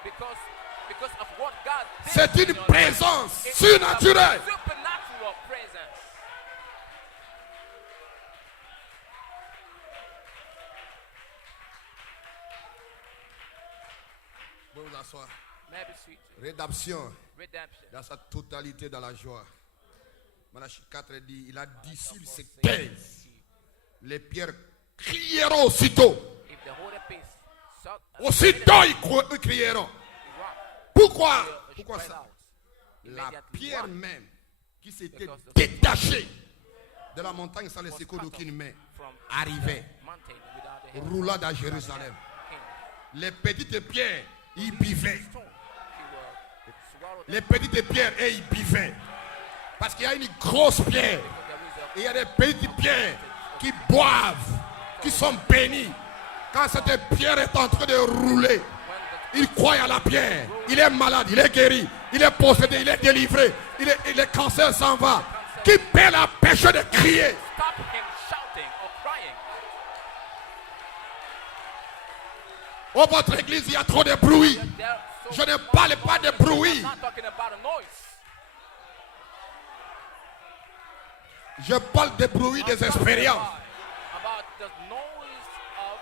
Because of what God did C'est in une your life. présence It's surnaturelle. a supernatural presence. Vous vous asseoir. Maybe sweet Rédemption redemption. dans sa totalité dans la joie. Malachie 4 dit, il a dit, s'ils se taisent, les pierres crieront aussitôt. If the holy peace sought Aussitôt ils crieront. rock, Pourquoi? she Pourquoi cried ça? out. La Immediately pierre rock même qui s'était Because the- détachée de la montagne sans le was secours cut off d'aucune main from arrivait, mountain without the help roula dans Jérusalem. of king. Les petites pierres, ils buvaient. Stone, she was swallowed Les petites pierres, et ils buvaient. Parce qu'il y a une grosse pierre. Et il y a des petites pierres qui boivent, qui sont bénies. Quand cette pierre est en train de rouler, when the Il croit à la pierre. Il est malade, il est guéri. Il est possédé, il est délivré. Le cancer s'en va. Qui peut l'empêcher de crier? Stop him shouting or crying. Oh, votre église, il y a trop de bruit. Je ne parle pas de bruit. I'm not talking about a noise. Je parle de bruit des expériences. About the noise of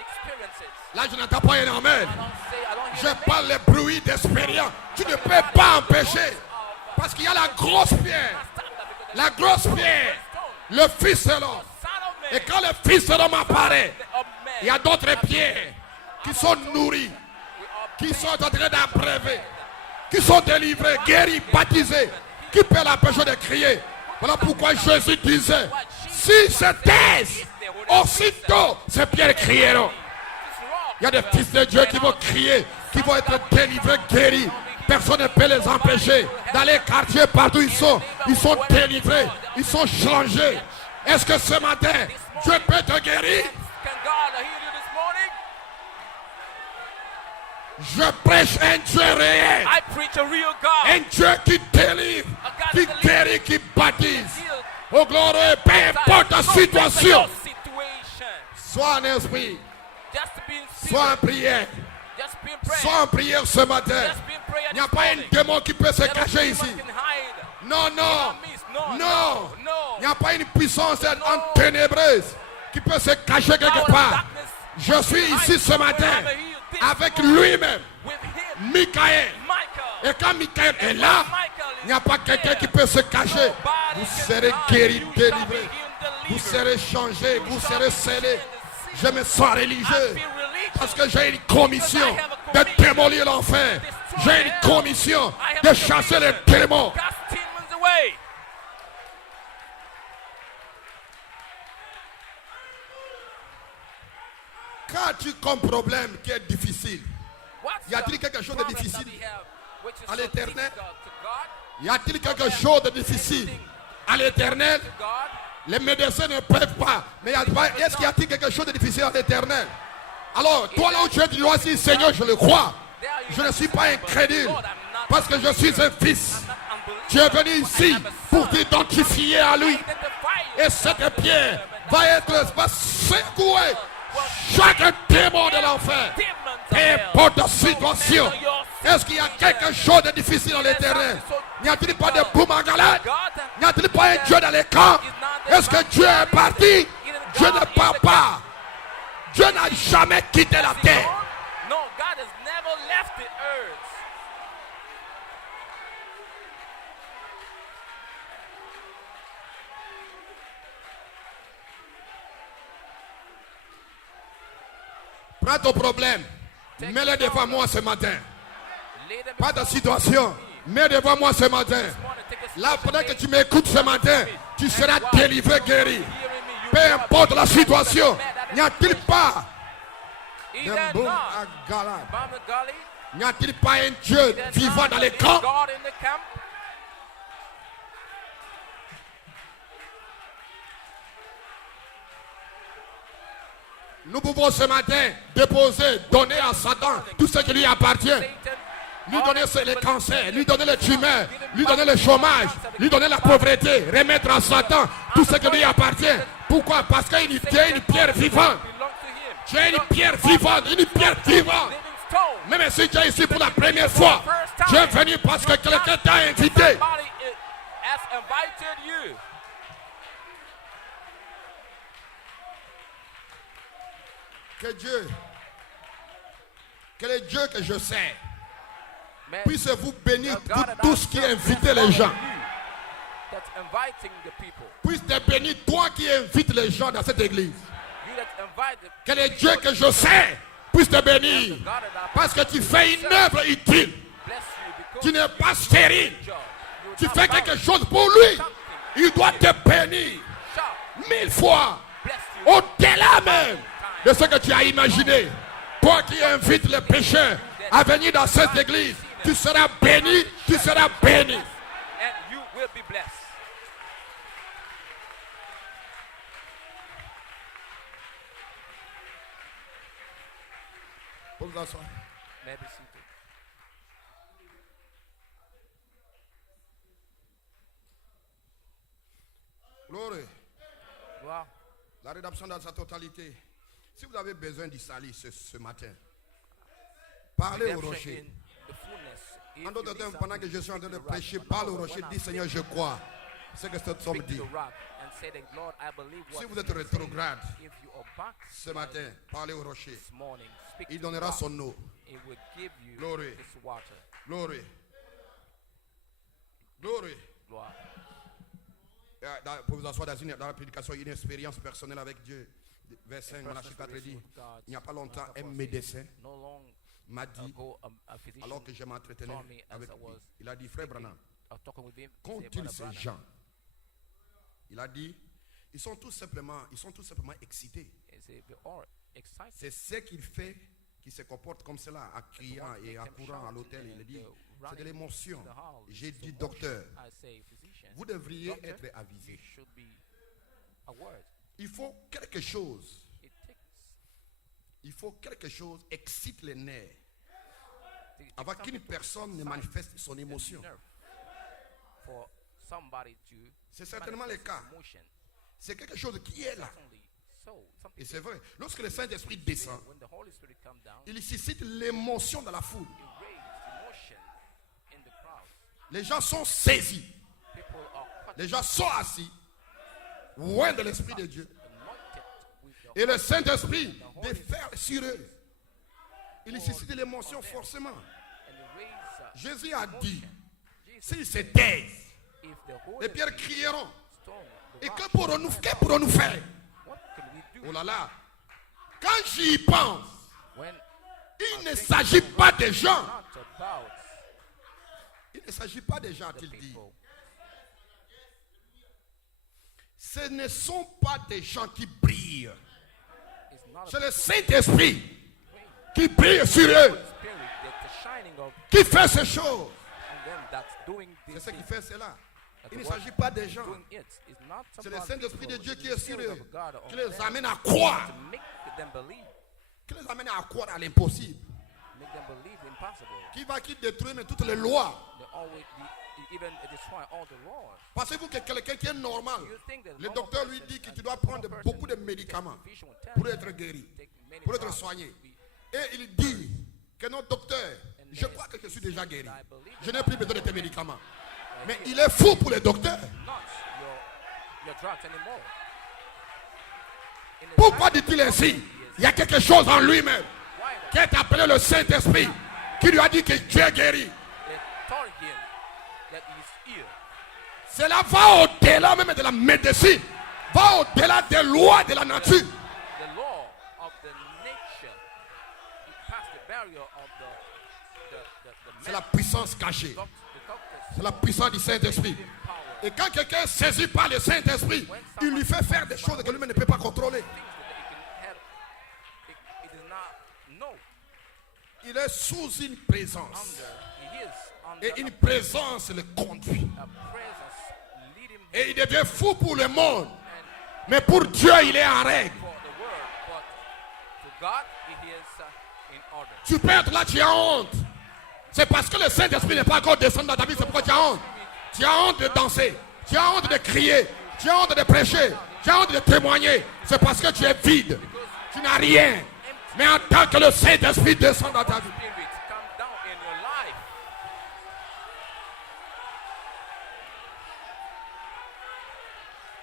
experiences. Là, je n'entends pas un amen. I don't Je hear parle de bruit d'expérience. Tu ne peux pas empêcher. Parce qu'il y a la grosse pierre. La grosse pierre. Le fils de l'homme. Et quand le fils de l'homme apparaît, il y a d'autres pierres qui sont nourries, qui sont en train d'abreuver, qui sont délivrées, guéries, baptisées. Qui peut l'empêcher de crier? Voilà pourquoi Jésus disait, si se taisent, aussitôt ces pierres crieront. Il y a des fils de Dieu qui vont crier, qui vont être délivrés, guéris. Personne ne peut les empêcher. Dans les quartiers, partout ils sont délivrés, ils sont changés. Est-ce que ce matin, Dieu peut te guérir? Can God heal you this morning? Je prêche un Dieu réel. I preach a real God. Un Dieu qui délivre, qui guérit, qui baptise. Oh gloire, peu importe ta situation. Sois en esprit, Just be in spirit. sois en prière. Just be in prayer. Sois en prière ce matin. Just be in prayer. Il n'y a pas un démon qui peut se cacher ici. Can hide. Non, non, No, non. no. Il n'y a pas une puissance en ténébreuse qui peut se cacher quelque part. Je suis ici ce matin avec lui-même, With him, Michael. Michael. Et quand Michael est là, il n'y a pas quelqu'un qui peut se cacher. Vous serez guéri, délivré. Vous serez changé, vous serez scellé. Je me sens religieux parce que j'ai une commission de démolir l'enfer. J'ai une commission de chasser les démons. Cast demons away. Qu'as-tu comme problème qui est difficile? What's Y a-t-il the quelque chose de problem difficile that we have, which is à so l'Éternel? difficult to God? Y a-t-il quelque chose de difficile à l'Éternel? God? Les médecins ne peuvent pas. Mais est-ce qu'il y a-t-il quelque chose de difficile à l'Éternel? Alors, toi là où tu es, tu dois dire, Seigneur, je le crois. Je ne suis pas incrédule. Parce que je suis un fils. Tu es venu ici pour t'identifier à lui. Et cette pierre va secouer chaque démon de l'enfer. Peu importe la situation. Est-ce qu'il y a quelque chose de difficile dans l'Éternel? N'y a-t-il pas de boum en galade? N'y a-t-il pas un Dieu dans les camps? Est-ce que Dieu est parti? Dieu ne part pas. Dieu n'a jamais quitté la terre. No, God has never left the earth. Prends ton problème. Mets-le devant moi ce matin. Lay them Pas de situation. Mets devant moi ce matin. Là, pendant que tu m'écoutes ce matin, tu seras délivré, guéri. Peu importe la situation. N'y a-t-il pas Either de boum not. à galade? Bam the gully. N'y a-t-il pas un Dieu There's vivant not dans a les big camps? God in the camp. Nous pouvons ce matin déposer, donner à Satan tout ce qui lui appartient. Satan, Lui donner les cancers, lui donner les tumeurs, lui donner le chômage, lui donner la pauvreté, remettre à Satan tout ce qui lui appartient. Pourquoi? Parce qu'il y a une pierre vivante. belongs to him. Tu as une pierre vivante, une pierre vivante. Living stone. Même si tu es ici pour la première fois, tu es venu parce que quelqu'un t'a invité. Somebody has invited you. Que le Dieu que je sais, Man, puisse vous bénir the God pour that tout I ce qui serve invite is les all gens. you that's inviting the people. Puisse te bénir toi qui invites les gens dans cette église. You that invite the Que le Dieu que je sais puisse te bénir. God that I Parce que tu fais une œuvre utile. bless you because Tu n'es pas stérile. job. Tu fais quelque chose pour lui. Il doit te bénir Shout, 1000 fois. bless you. Au-delà même de ce que tu as imaginé. Toi qui invites les pécheurs à venir dans cette église, tu seras béni, tu seras béni. And you will be blessed. Pour vous asseoir. May I be seated? Gloire. Gloire. La rédemption dans sa totalité. Si vous avez besoin du salut ce matin, parlez au Redemption rocher. in the fullness. If En d'autres you termes, need pendant que something, je suis en train de speak to the prêcher, rock. parle au When rocher, I'm dis Seigneur, je crois. C'est que cet homme speak dit. to the rock and say that, Lord, I believe what Si vous you êtes say. rétrograde If you are back ce matin, parlez au rocher. this morning, speak Il to the donnera rock. son eau. It will give you Glory. this water. Glory. Glory. Gloire. Pour vous asseoir dans la prédication, une expérience personnelle avec Dieu. Verset 5, Malachie 4 dit, il n'y a pas longtemps, un médecin No long m'a dit, ago, a physician alors que je m'entretenais told me as avec I lui, was il a dit, frère Branham, talking with him, he qu'ont-ils said, Brother ces Branham, gens? Il a dit, ils sont tout simplement excités. he said, they are excited. C'est ce qu'il fait qui se comporte comme cela, en criant et en courant à l'hôtel. Il dit, c'est de l'émotion. J'ai dit, docteur, I say, physician, vous devriez doctor, être you avisé. should be aware. Il faut quelque chose. It takes Il faut quelque chose excite les nerfs avant something qu'une to personne ne excite manifeste son the émotion. nerve for somebody to C'est certainement le manifest cas. emotion. C'est quelque chose qui est là. Certainly so. Something Et c'est vrai. Lorsque le Saint-Esprit descend, when the Holy Spirit comes down, il suscite l'émotion dans la foule. it raises emotion in the crowd. Les gens sont saisis. People are caught Les gens sont assis, loin de l'Esprit de Dieu. anointed with the Et le Saint-Esprit déferle sur eux. Il suscite l'émotion forcément. and it raises Jésus a dit, Jesus, s'ils se taisent, if the Holy les pierres crieront. Stone, the Et rock, que pourrons-nous faire? what can we do Oh là là. Quand j'y pense, when il ne s'agit pas des gens. not about Il ne s'agit pas des gens, the a-t-il dit. people? Ce ne sont pas des gens qui brillent. It's not C'est a le Saint-Esprit qui brille sur eux, spirit that's the shining of qui fait ces choses. them that's doing C'est this ce qui thing. fait cela. Il ne The one s'agit pas des gens. doing it is not C'est le about Saint-Esprit de people, Dieu it's qui the est sur Spirit eux, of God on qui les them amène à croire, to make them believe, qui les amène à croire à l'impossible. make them believe the impossible. Qui détruire mais toutes les lois. They always even destroy all the laws. Pensez-vous que quelqu'un qui est normal, You think that le normal docteur lui person dit que and tu dois normal prendre person beaucoup de take médicaments vision will tell pour you être guéri, take many pour être drugs soigné. to be- Et il dit que non, docteur, je crois que je suis déjà guéri. Je n'ai plus besoin de tes médicaments. Mais il est fou pour les docteurs. not your drugs anymore. In the Pourquoi time dit-il of ainsi? the Il y a quelque chose en lui-même why qui est appelé le Saint-Esprit, qui lui a dit que tu es guéri. they told him that he is ill. Cela va au-delà même de la médecine, va au-delà des lois de la nature. The law of the nature, it passed the barrier of the C'est la puissance cachée, doctors c'est la puissance du Saint-Esprit. power. Et quand quelqu'un est saisi par le Saint-Esprit, il lui fait faire des choses que lui-même ne peut pas contrôler. Things that it can have, it is not no Il est sous une présence. under. He is under Et une présence le conduit. a presence lead him Et il devient fou pour le monde. and Mais pour Dieu, il est en règle. for the world, but to God he is in order. Tu peux être là, tu as honte. C'est parce que le Saint-Esprit n'est pas encore descendu dans ta vie, c'est pourquoi tu as honte. Tu as honte de danser, tu as honte de crier, tu as honte de prêcher, tu as honte de témoigner. C'est parce que tu es vide. Tu n'as rien. Mais en tant que le Saint-Esprit descend dans ta vie, Spirit come down in your life.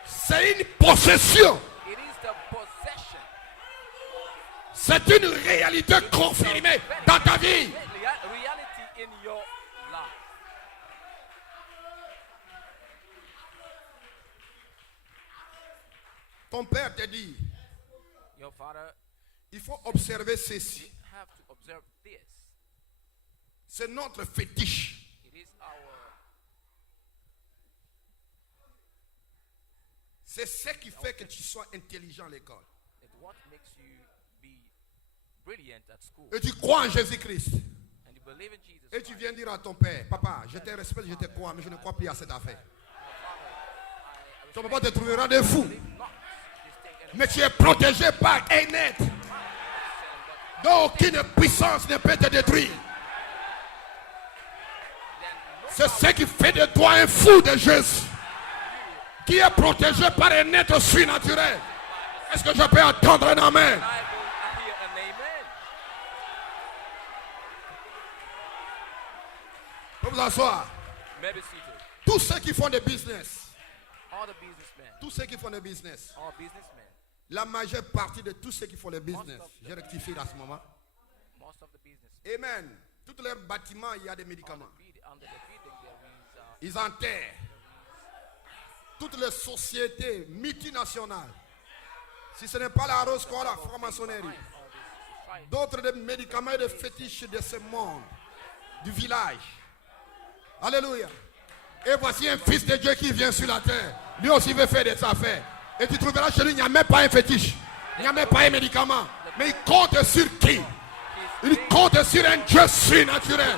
c'est une possession. It is the possession. C'est une réalité confirmée dans ta vie. Reality in your life. Ton père te dit, Your father, il faut observer ceci. you have to observe this. C'est notre fétiche. It is our C'est ce qui fait que tu sois intelligent à l'école. it's what makes you be brilliant at school. Et tu crois en Jésus-Christ. And you believe in Jesus. Et tu viens dire à ton père, papa, je te respecte, je te crois, mais je ne crois plus à cette affaire. Ton papa te trouvera des fous. Believe not this thing and Mais tu es protégé par un être dont aucune puissance ne peut te détruire. C'est ce qui fait de toi un fou de Jésus, qui est protégé par un être surnaturel. Est-ce que je peux entendre un amen? Vous vous asseoir. Tous ceux qui font des business, tous ceux qui font des business, la majeure partie de tous ceux qui font des business, j'ai rectifié à ce moment. Amen. Tous leurs bâtiments, il y a des médicaments. Ils enterrent. Toutes les sociétés multinationales, si ce n'est pas la rose qu'on la franc-maçonnerie, d'autres des médicaments et des fétiches de ce monde, du village. Alléluia. Et voici un fils de Dieu qui vient sur la terre. Lui aussi veut faire des affaires. Et tu trouveras chez lui, il n'y a même pas un fétiche. Il n'y a même pas un médicament. Mais il compte sur qui? Il compte sur un Dieu surnaturel.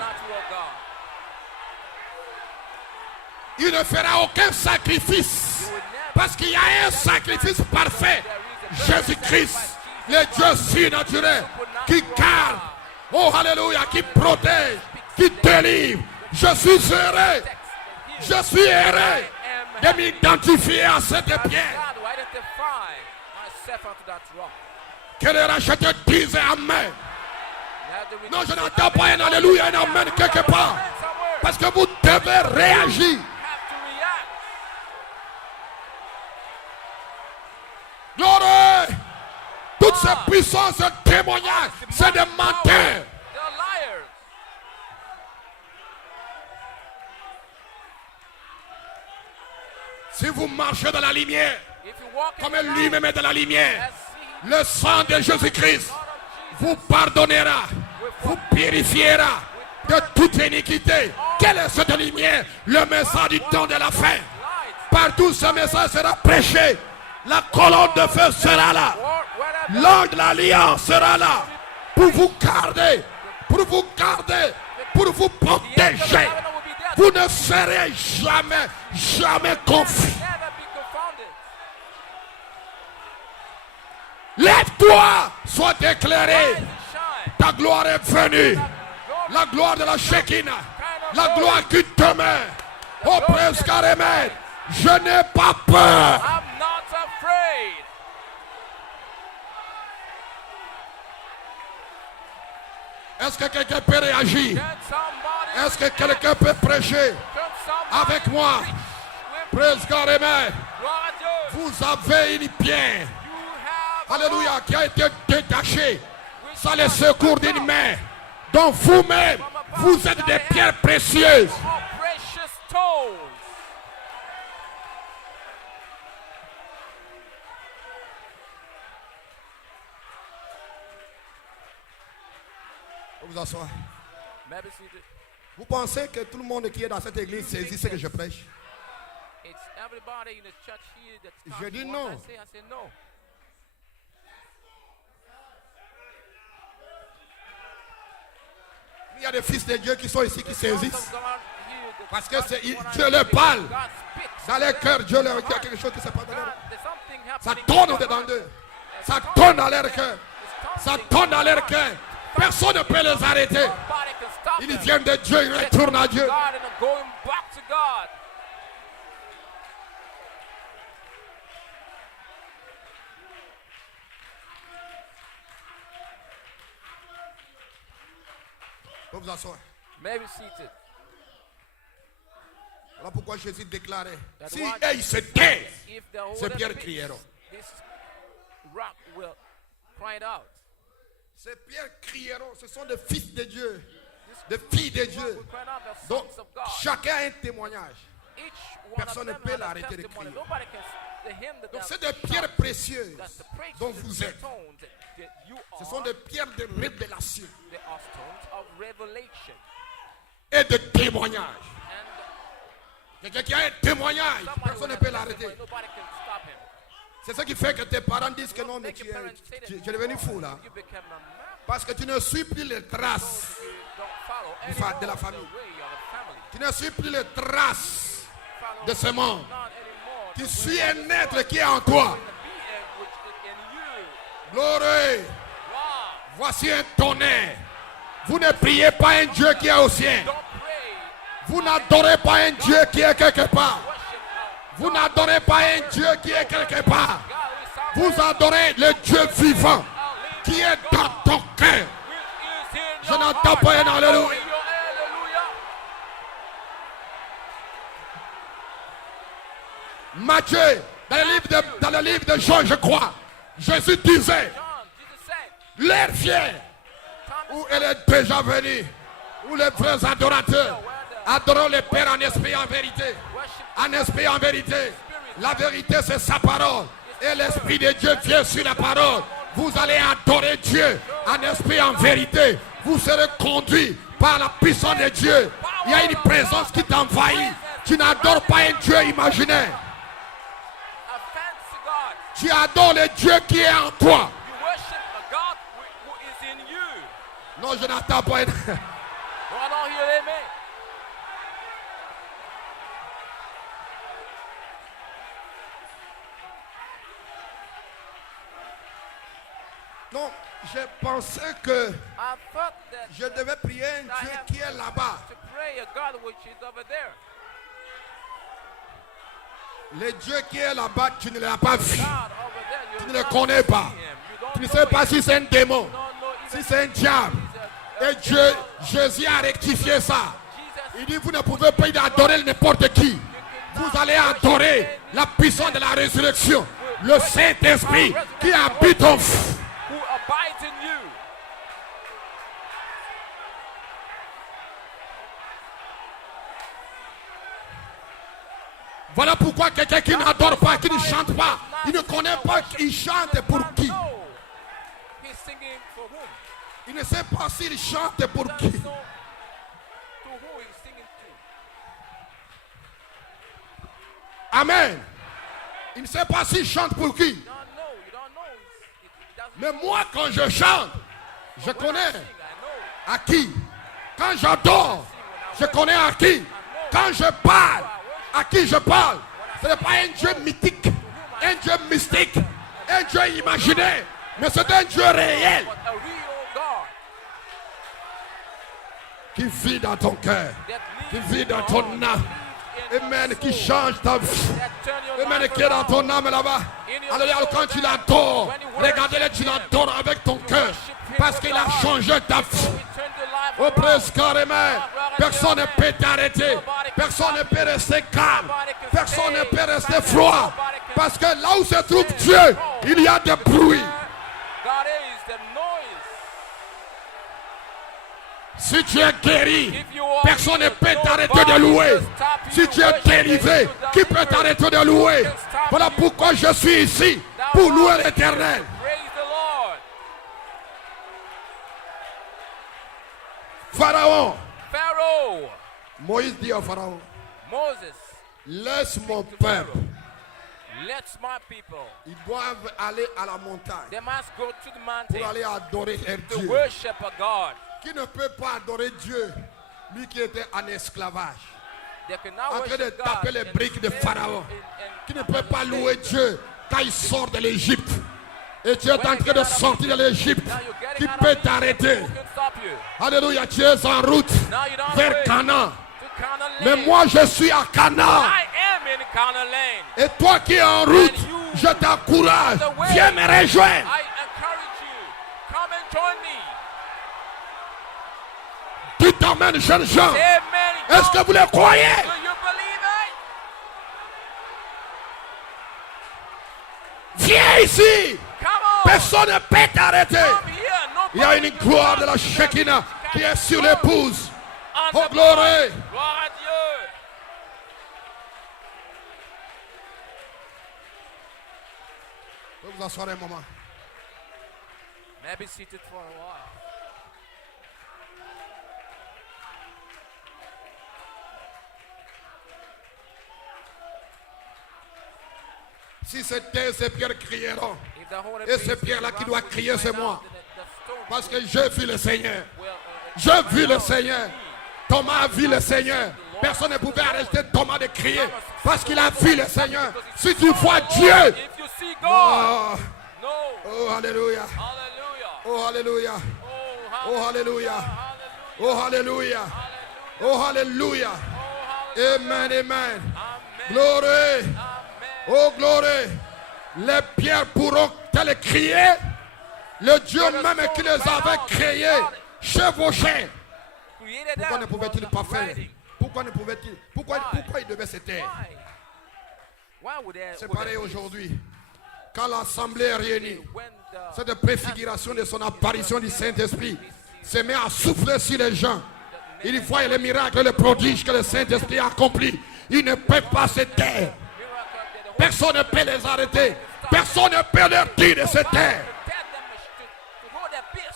Il ne fera aucun sacrifice. Parce qu'il y a un sacrifice parfait. Jésus-Christ, le Dieu surnaturel, qui garde. Oh, alléluia, qui protège, qui délivre. Je suis heureux. Je suis heureux de m'identifier à cette pierre. Que les racheteurs disent amen. Non, je n'entends pas un alléluia, un amen quelque part. Parce que vous devez réagir. Gloire. Toutes ces puissances de témoignage, c'est des menteurs. Si vous marchez dans la lumière, comme lui-même est dans la lumière, le sang de Jésus-Christ vous pardonnera, vous purifiera de toute iniquité. Quelle est cette lumière? Le message du temps de la fin. Partout ce message sera prêché. La colonne de feu sera là. L'ange de l'alliance sera là. Pour vous garder, pour vous garder, pour vous protéger. Vous ne serez jamais confus. Lève-toi, sois déclaré. Ta gloire est venue. La gloire de la Shekinah. La gloire qui te met. Oh, Prince Karemet, je n'ai pas peur. Est-ce que quelqu'un peut réagir? Est-ce que quelqu'un peut prêcher avec moi? Prince Karemet, vous avez une pierre. Alléluia, qui a été détachée. Ça le secours d'une main. Donc vous-même, vous êtes des pierres précieuses. Vous asseoir. Vous pensez que tout le monde qui est dans cette église saisit ce que je prêche? Je dis non. Il y a des fils de Dieu qui sont ici qui saisissent. Parce que Dieu leur parle. Dans leur cœur, Dieu leur dit quelque chose qui se passe dans leur cœur. Ça tourne au-dedans d'eux. Ça tourne dans leur cœur. Ça tourne dans leur cœur. Personne ne peut les arrêter. Ils viennent de Dieu, ils retournent à Dieu. Vous vous asseoir. Voilà pourquoi Jésus déclarait, si ils se taisent, ces pierres crieront. Ces pierres crieront, ce sont des fils de Dieu, des filles de Dieu. Donc chacun a un témoignage. Personne ne peut l'arrêter de crier. Donc c'est des pierres précieuses dont vous êtes. Ce sont des pierres de révélation et de témoignage. Quelqu'un qui a un témoignage, personne ne peut l'arrêter. C'est ce qui fait que tes parents disent que non, mais tu es devenu fou là. Parce que tu ne suis plus les traces de la famille. Tu ne suis plus les traces de ce monde. Tu suis un être qui est en toi. Gloire. Voici un tonnerre. Vous ne priez pas un Dieu qui est au ciel. Don't pray. Vous n'adorez pas un Dieu qui est quelque part. Vous n'adorez pas un Dieu qui est quelque part. Vous adorez le Dieu vivant qui est dans ton cœur. Je n'entends pas un alléluia. Matthieu, dans le livre de Jean, je crois, Jésus disait, l'heure vient où elle est déjà venue, où les vrais adorateurs adorent le Père en esprit et en vérité. En esprit et en vérité. La vérité, c'est sa parole. Et l'Esprit de Dieu vient sur la parole. Vous allez adorer Dieu en esprit et en vérité. Vous serez conduit par la puissance de Dieu. Il y a une présence qui t'envahit. Tu n'adores pas un Dieu imaginaire. Tu adores le Dieu qui est en toi. Non, je n'entends pas. Non, je pensais que je devais prier un Dieu qui est là-bas. Le Dieu qui est là-bas, tu ne l'as pas vu. Tu ne le connais pas. Tu ne sais pas si c'est un démon, si c'est un diable. Et Dieu, Jésus a rectifié ça. Il dit, vous ne pouvez pas adorer n'importe qui. Vous allez adorer la puissance de la résurrection. Le Saint-Esprit qui habite en vous. Voilà pourquoi quelqu'un qui n'adore pas, qui ne chante pas, il ne connaît pas qu'il chante pour qui. Il ne sait pas s'il chante pour qui. Amen. Il ne sait pas s'il chante pour qui. Mais moi, quand je chante, je connais à qui. Quand j'adore, je connais à qui. Quand je parle, à qui je parle. Ce n'est pas un Dieu mythique, un Dieu mystique, un Dieu imaginaire, mais c'est un Dieu réel qui vit dans ton cœur, qui vit dans ton âme. Amen, qui change ta vie. Amen, qui est dans ton âme là-bas. Alors quand tu l'adores, regardez-le, tu l'adores avec ton cœur. Parce qu'il a changé ta vie. Au presque carrément, personne ne peut t'arrêter. Personne ne peut rester calme. Personne ne peut rester froid. Parce que là où se trouve Dieu, il y a des bruits. Si tu es guéri, personne ne peut t'arrêter de louer. Si tu es délivré, qui peut t'arrêter de louer? Voilà pourquoi je suis ici, pour louer l'Éternel. Pharaon. Moïse dit au Pharaon, laisse mon peuple. Ils doivent aller à la montagne pour aller adorer leur Dieu. Qui ne peut pas adorer Dieu, lui qui était en esclavage, en train de taper les briques de Pharaon, qui ne peut pas louer Dieu quand il sort de l'Égypte. Et tu es en train de sortir de l'Égypte. Qui peut t'arrêter? Alléluia, tu es en route vers Canaan. Mais moi je suis à Canaan. Et toi qui es en route, je t'encourage. Viens me rejoindre. Tu t'emmènes, jeunes gens. Est-ce que vous le croyez? Viens ici. Personne ne peut t'arrêter. Il y a une gloire de la Shekinah qui est sur l'épouse. Oh gloire. Gloire à Dieu. Vous vous asseoir un moment. May I be seated for a while? Si c'était ces pierres crieront. Et ces pierres-là qui doivent crier, c'est moi. Parce que j'ai vu le Seigneur. J'ai vu le Seigneur. Thomas a vu le Seigneur. Personne ne pouvait arrêter Thomas de crier. Parce qu'il a vu le Seigneur. Si tu vois Dieu. Oh, alléluia. Oh, Alléluia. Oh, Oh, Alléluia. hallelujah. Oh, Alléluia. Oh, Alléluia. Oh, Amen, amen. amen. Glory. Amen. Oh, glory. Les pierres pourront telles crier. Le Dieu même qui les avait créés, chevauchés. Created Pourquoi ne them pouvait-il for pas faire? riding. Pourquoi ne pouvait-il? Pourquoi il devait se taire? Why? Why would there, C'est would pareil there be- aujourd'hui. Quand l'assemblée est réunie, when the cette préfiguration de son apparition du Saint-Esprit se met à souffler sur les gens. Ils voient les miracles, les prodiges que le Saint-Esprit a accomplis. Ils ne peuvent pas se taire. Personne ne peut les arrêter. Personne ne peut leur dire de se taire. to tell them to hold their peace.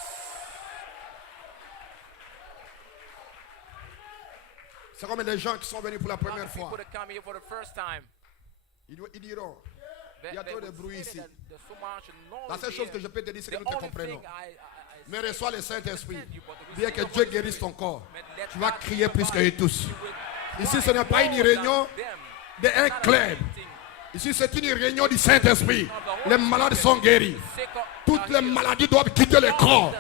C'est comme les gens qui sont venus pour la première fois. People that come here for the first time, Ils diront, they, il y a they trop de would bruit say ici. that there's so much noise La seule chose que here. je peux te dire, c'est que The nous te only comprenons. thing Mais reçois le Saint-Esprit. understand you, but the Bien que receive Dieu of guérisse Spirit, ton corps. but let Tu vas God crier heal plus your que body. eux tous. You will Ici, cry ce n'est pas une more réunion than them. d'un Not a club. meeting Ici, c'est une réunion du Saint-Esprit. of the Les Holy malades Spirit. sont guéris. Sick of- Toutes les are healed. maladies doivent quitter le corps.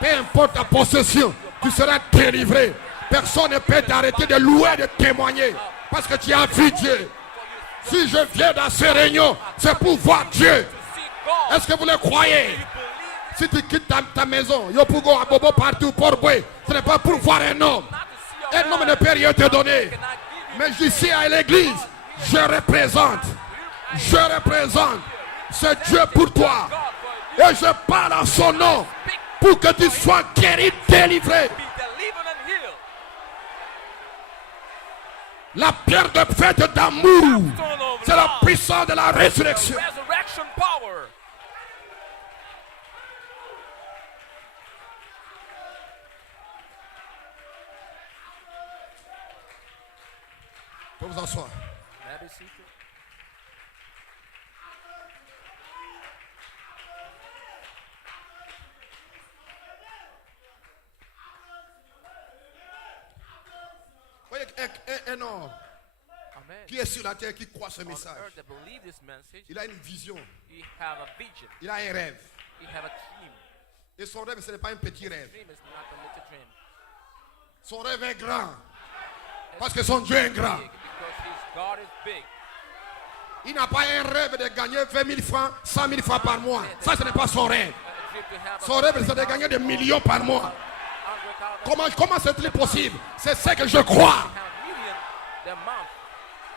Peu importe ta possession, tu seras délivré. Personne ne peut t'arrêter de louer, de témoigner. Parce que tu as vu Dieu. Si je viens dans ces réunions, c'est pour voir Dieu. See God. Est-ce que vous le croyez? You believe Si tu quittes ta maison, yo pour go à bobo partout pour boire, ce n'est pas pour voir un homme. not to see your Un homme ne man. peut rien te donner. Cannot give you Mais ici à l'église, je représente ce Dieu pour toi. God for you. Et je parle en son nom pour que tu sois guéri, délivré. Be delivered and healed. La pierre de fête d'amour, c'est la puissance de la résurrection. Resurrection power. Vous vous asseoir. May I be seated? Voyez un homme Amen. qui est sur la terre, qui croit ce On message. earth that believe this message, Il a une vision, he have a vision, il a un rêve. he have a dream. Et son rêve, ce n'est pas un petit rêve. Dream is not a little dream. Son rêve est grand. Parce que son Dieu est grand. Big, because his God is big. Il n'a pas un rêve de gagner 20 000 francs, 100 000 francs par mois. Ça, ce n'est pas son rêve. A dream to have Son rêve, c'est de gagner des millions par mois. 100,000 Comment c'est-il possible? C'est ce que je crois. million the month.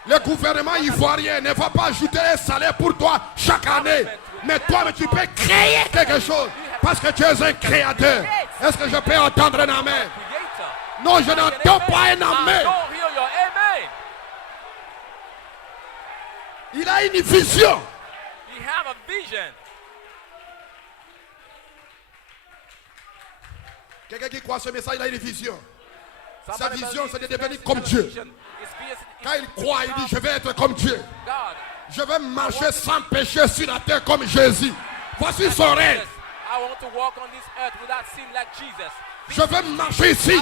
Le gouvernement ivoirien ne va pas ajouter un salaire pour toi chaque année. Mais toi, tu peux créer quelque chose. Parce que tu es un créateur. Est-ce que je peux entendre un amen? Creator. Non, je n'entends pas un I amen. don't hear your amen. Il a une vision. You have a vision. Quelqu'un qui croit ce message, il a une vision. Sa Somebody vision, believes c'est de this devenir message comme has a Dieu. vision. Quand il croit, il dit, je vais être comme Dieu. God. Je vais marcher sans péché sur la terre comme Jésus. Voici son rêve. I want to walk on this earth without sin like Jesus. Je vais marcher ici.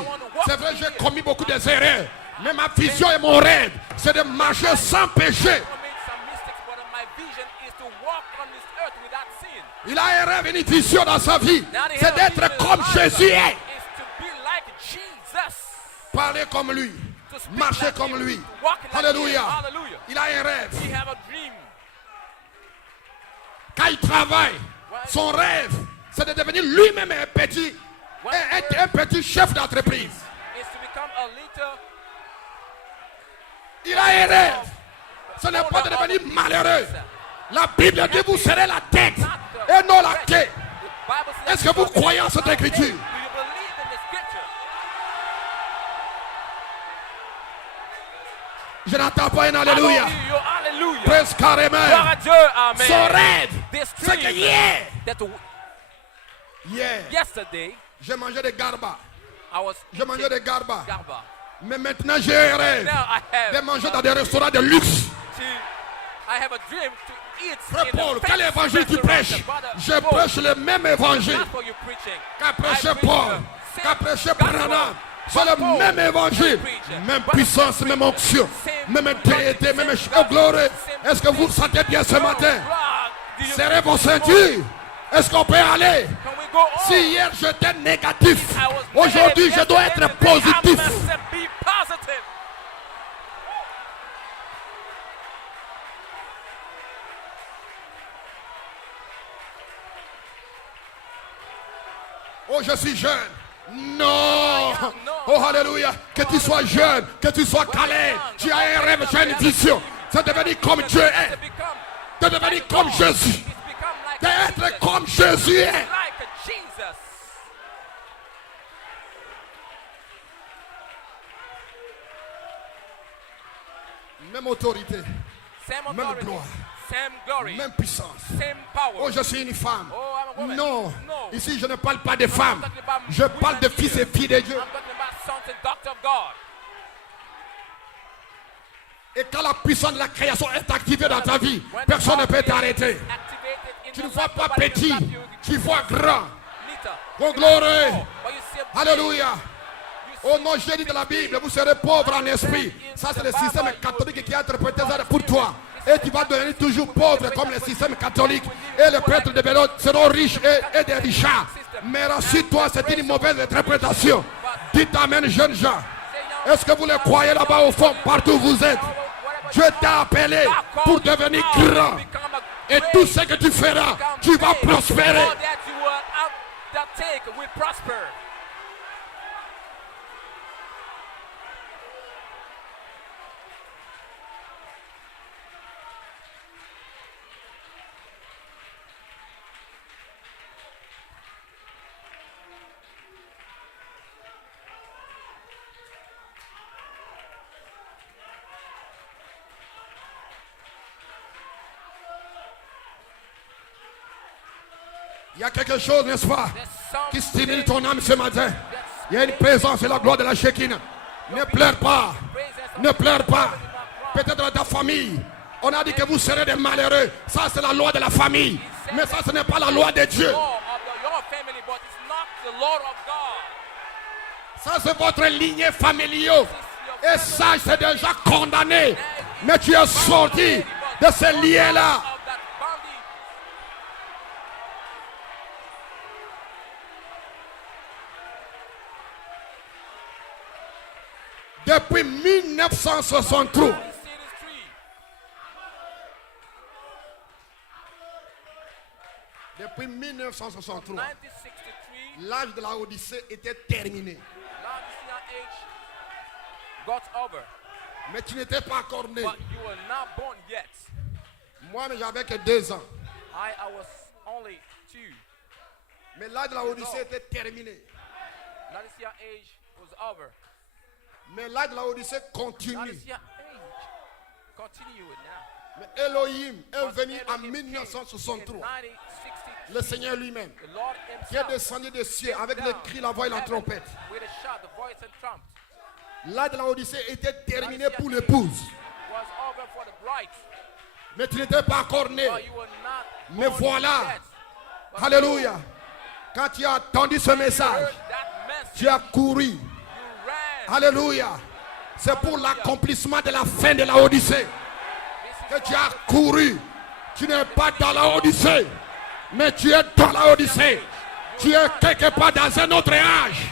C'est vrai, j'ai commis beaucoup d'erreurs. Mais ma vision et mon rêve, c'est de marcher sans péché. I made some mistakes, but my vision is to walk on this earth without sin. Il a un rêve et une vision dans sa vie. Now the C'est hell d'être Jesus comme life Jésus est. is to be like Jesus. Parler comme lui. To speak Marcher like comme him, lui. to walk like Alléluia. him. Hallelujah. Il a un rêve. We have a dream. Quand il travaille, son rêve, c'est de devenir lui-même un petit chef d'entreprise. Is to become a little. Il a un rêve. Ce n'est pas de devenir malheureux. La Bible dit vous serez la tête et non la queue. The Bible says. Est-ce que vous croyez en cette écriture? Do you believe in the scripture? Je n'entends pas un I don't alléluia. hear you. Hallelujah. Presque Gloire à carrément. Dieu. Amen. Son rêve, This c'est que dream hier, that yesterday j'ai mangé des garba. I was J'ai mangé des garba. garba. Mais maintenant j'ai un rêve Now I have de manger dans des restaurants de luxe. I have a dream to eat Frère in Paul, a quel fancy évangile tu restaurant. prêches? Brother Je Paul, prêche le même évangile that's what you're preaching. qu'a prêché I preach Paul, the qu'a same prêché gospel. Branham. C'est le Paul, même évangile, même puissance, même onction, même déité, même gloire. Est-ce que vous le sentez bien ce matin? Do you Serrez vos ceintures. Est-ce qu'on peut aller? Can we go on. Si hier j'étais négatif, I was aujourd'hui negative je dois yesterday, être today I positif. must be positive. Oh, je suis jeune. Non. Oh, alléluia. Que tu sois jeune, que tu sois calé. Tu as un rêve, tu as une vision. C'est devenir comme Dieu est. De devenir comme Jésus. D'être comme Jésus est. Like Jesus. Même autorité, Same même authority, gloire, same glory, même puissance. same power. Oh, je suis une femme. Oh, I'm a woman. Non. No. Ici, je ne parle pas des femmes. Je parle de fils et filles de Dieu. I'm talking about sons and daughters of God. Et quand la puissance de la création est activée dans ta vie, personne ne peut t'arrêter. Tu ne vois pas petit, tu vois grand. Oh, gloire. Alléluia. Au nom Jésus de la Bible, vous serez pauvre en esprit. Ça, c'est le système catholique qui a interprété ça pour toi. Et tu vas devenir toujours pauvre comme le système catholique. Et les prêtres de Bélote seront riches et des richards. Mais rassure-toi, c'est une mauvaise interprétation. Dites amen, jeunes gens. Est-ce que vous le croyez là-bas au fond, partout où vous êtes? Dieu t'a appelé pour devenir grand. Et tout ce que tu feras, tu vas prospérer. Il y a quelque chose, n'est-ce pas, qui stimule ton âme ce matin. Il y a une présence et la gloire de la Shekinah. Ne pleure pas. Ne pleure pas. Peut-être dans ta famille, on a dit que vous serez des malheureux. Ça, c'est la loi de la famille. Mais ça, ce n'est pas la loi de Dieu. Ça, c'est votre lignée familiale. Et ça, c'est déjà condamné. Mais tu es sorti de ce lien-là. Depuis 1963. Depuis 1963, l'âge de la Odyssée était terminé. Mais tu n'étais pas encore né. Moi, mais j'avais que 2 ans. Mais l'âge de la Odyssée était terminé. Mais l'âge de la Odyssée continue. Mais Elohim est venu en 1963. Le Seigneur lui-même, qui est descendu des cieux avec le cri, la voix et la trompette. L'âge de la Odyssée était terminé pour l'épouse. Mais tu n'étais pas encore né. Mais voilà. Alléluia. Quand tu as entendu ce message, tu as couru. Alléluia. C'est pour l'accomplissement de la fin de la Odyssée que tu as couru. Tu n'es pas dans la Odyssée, mais tu es dans la Odyssée. Tu es quelque part dans un autre âge.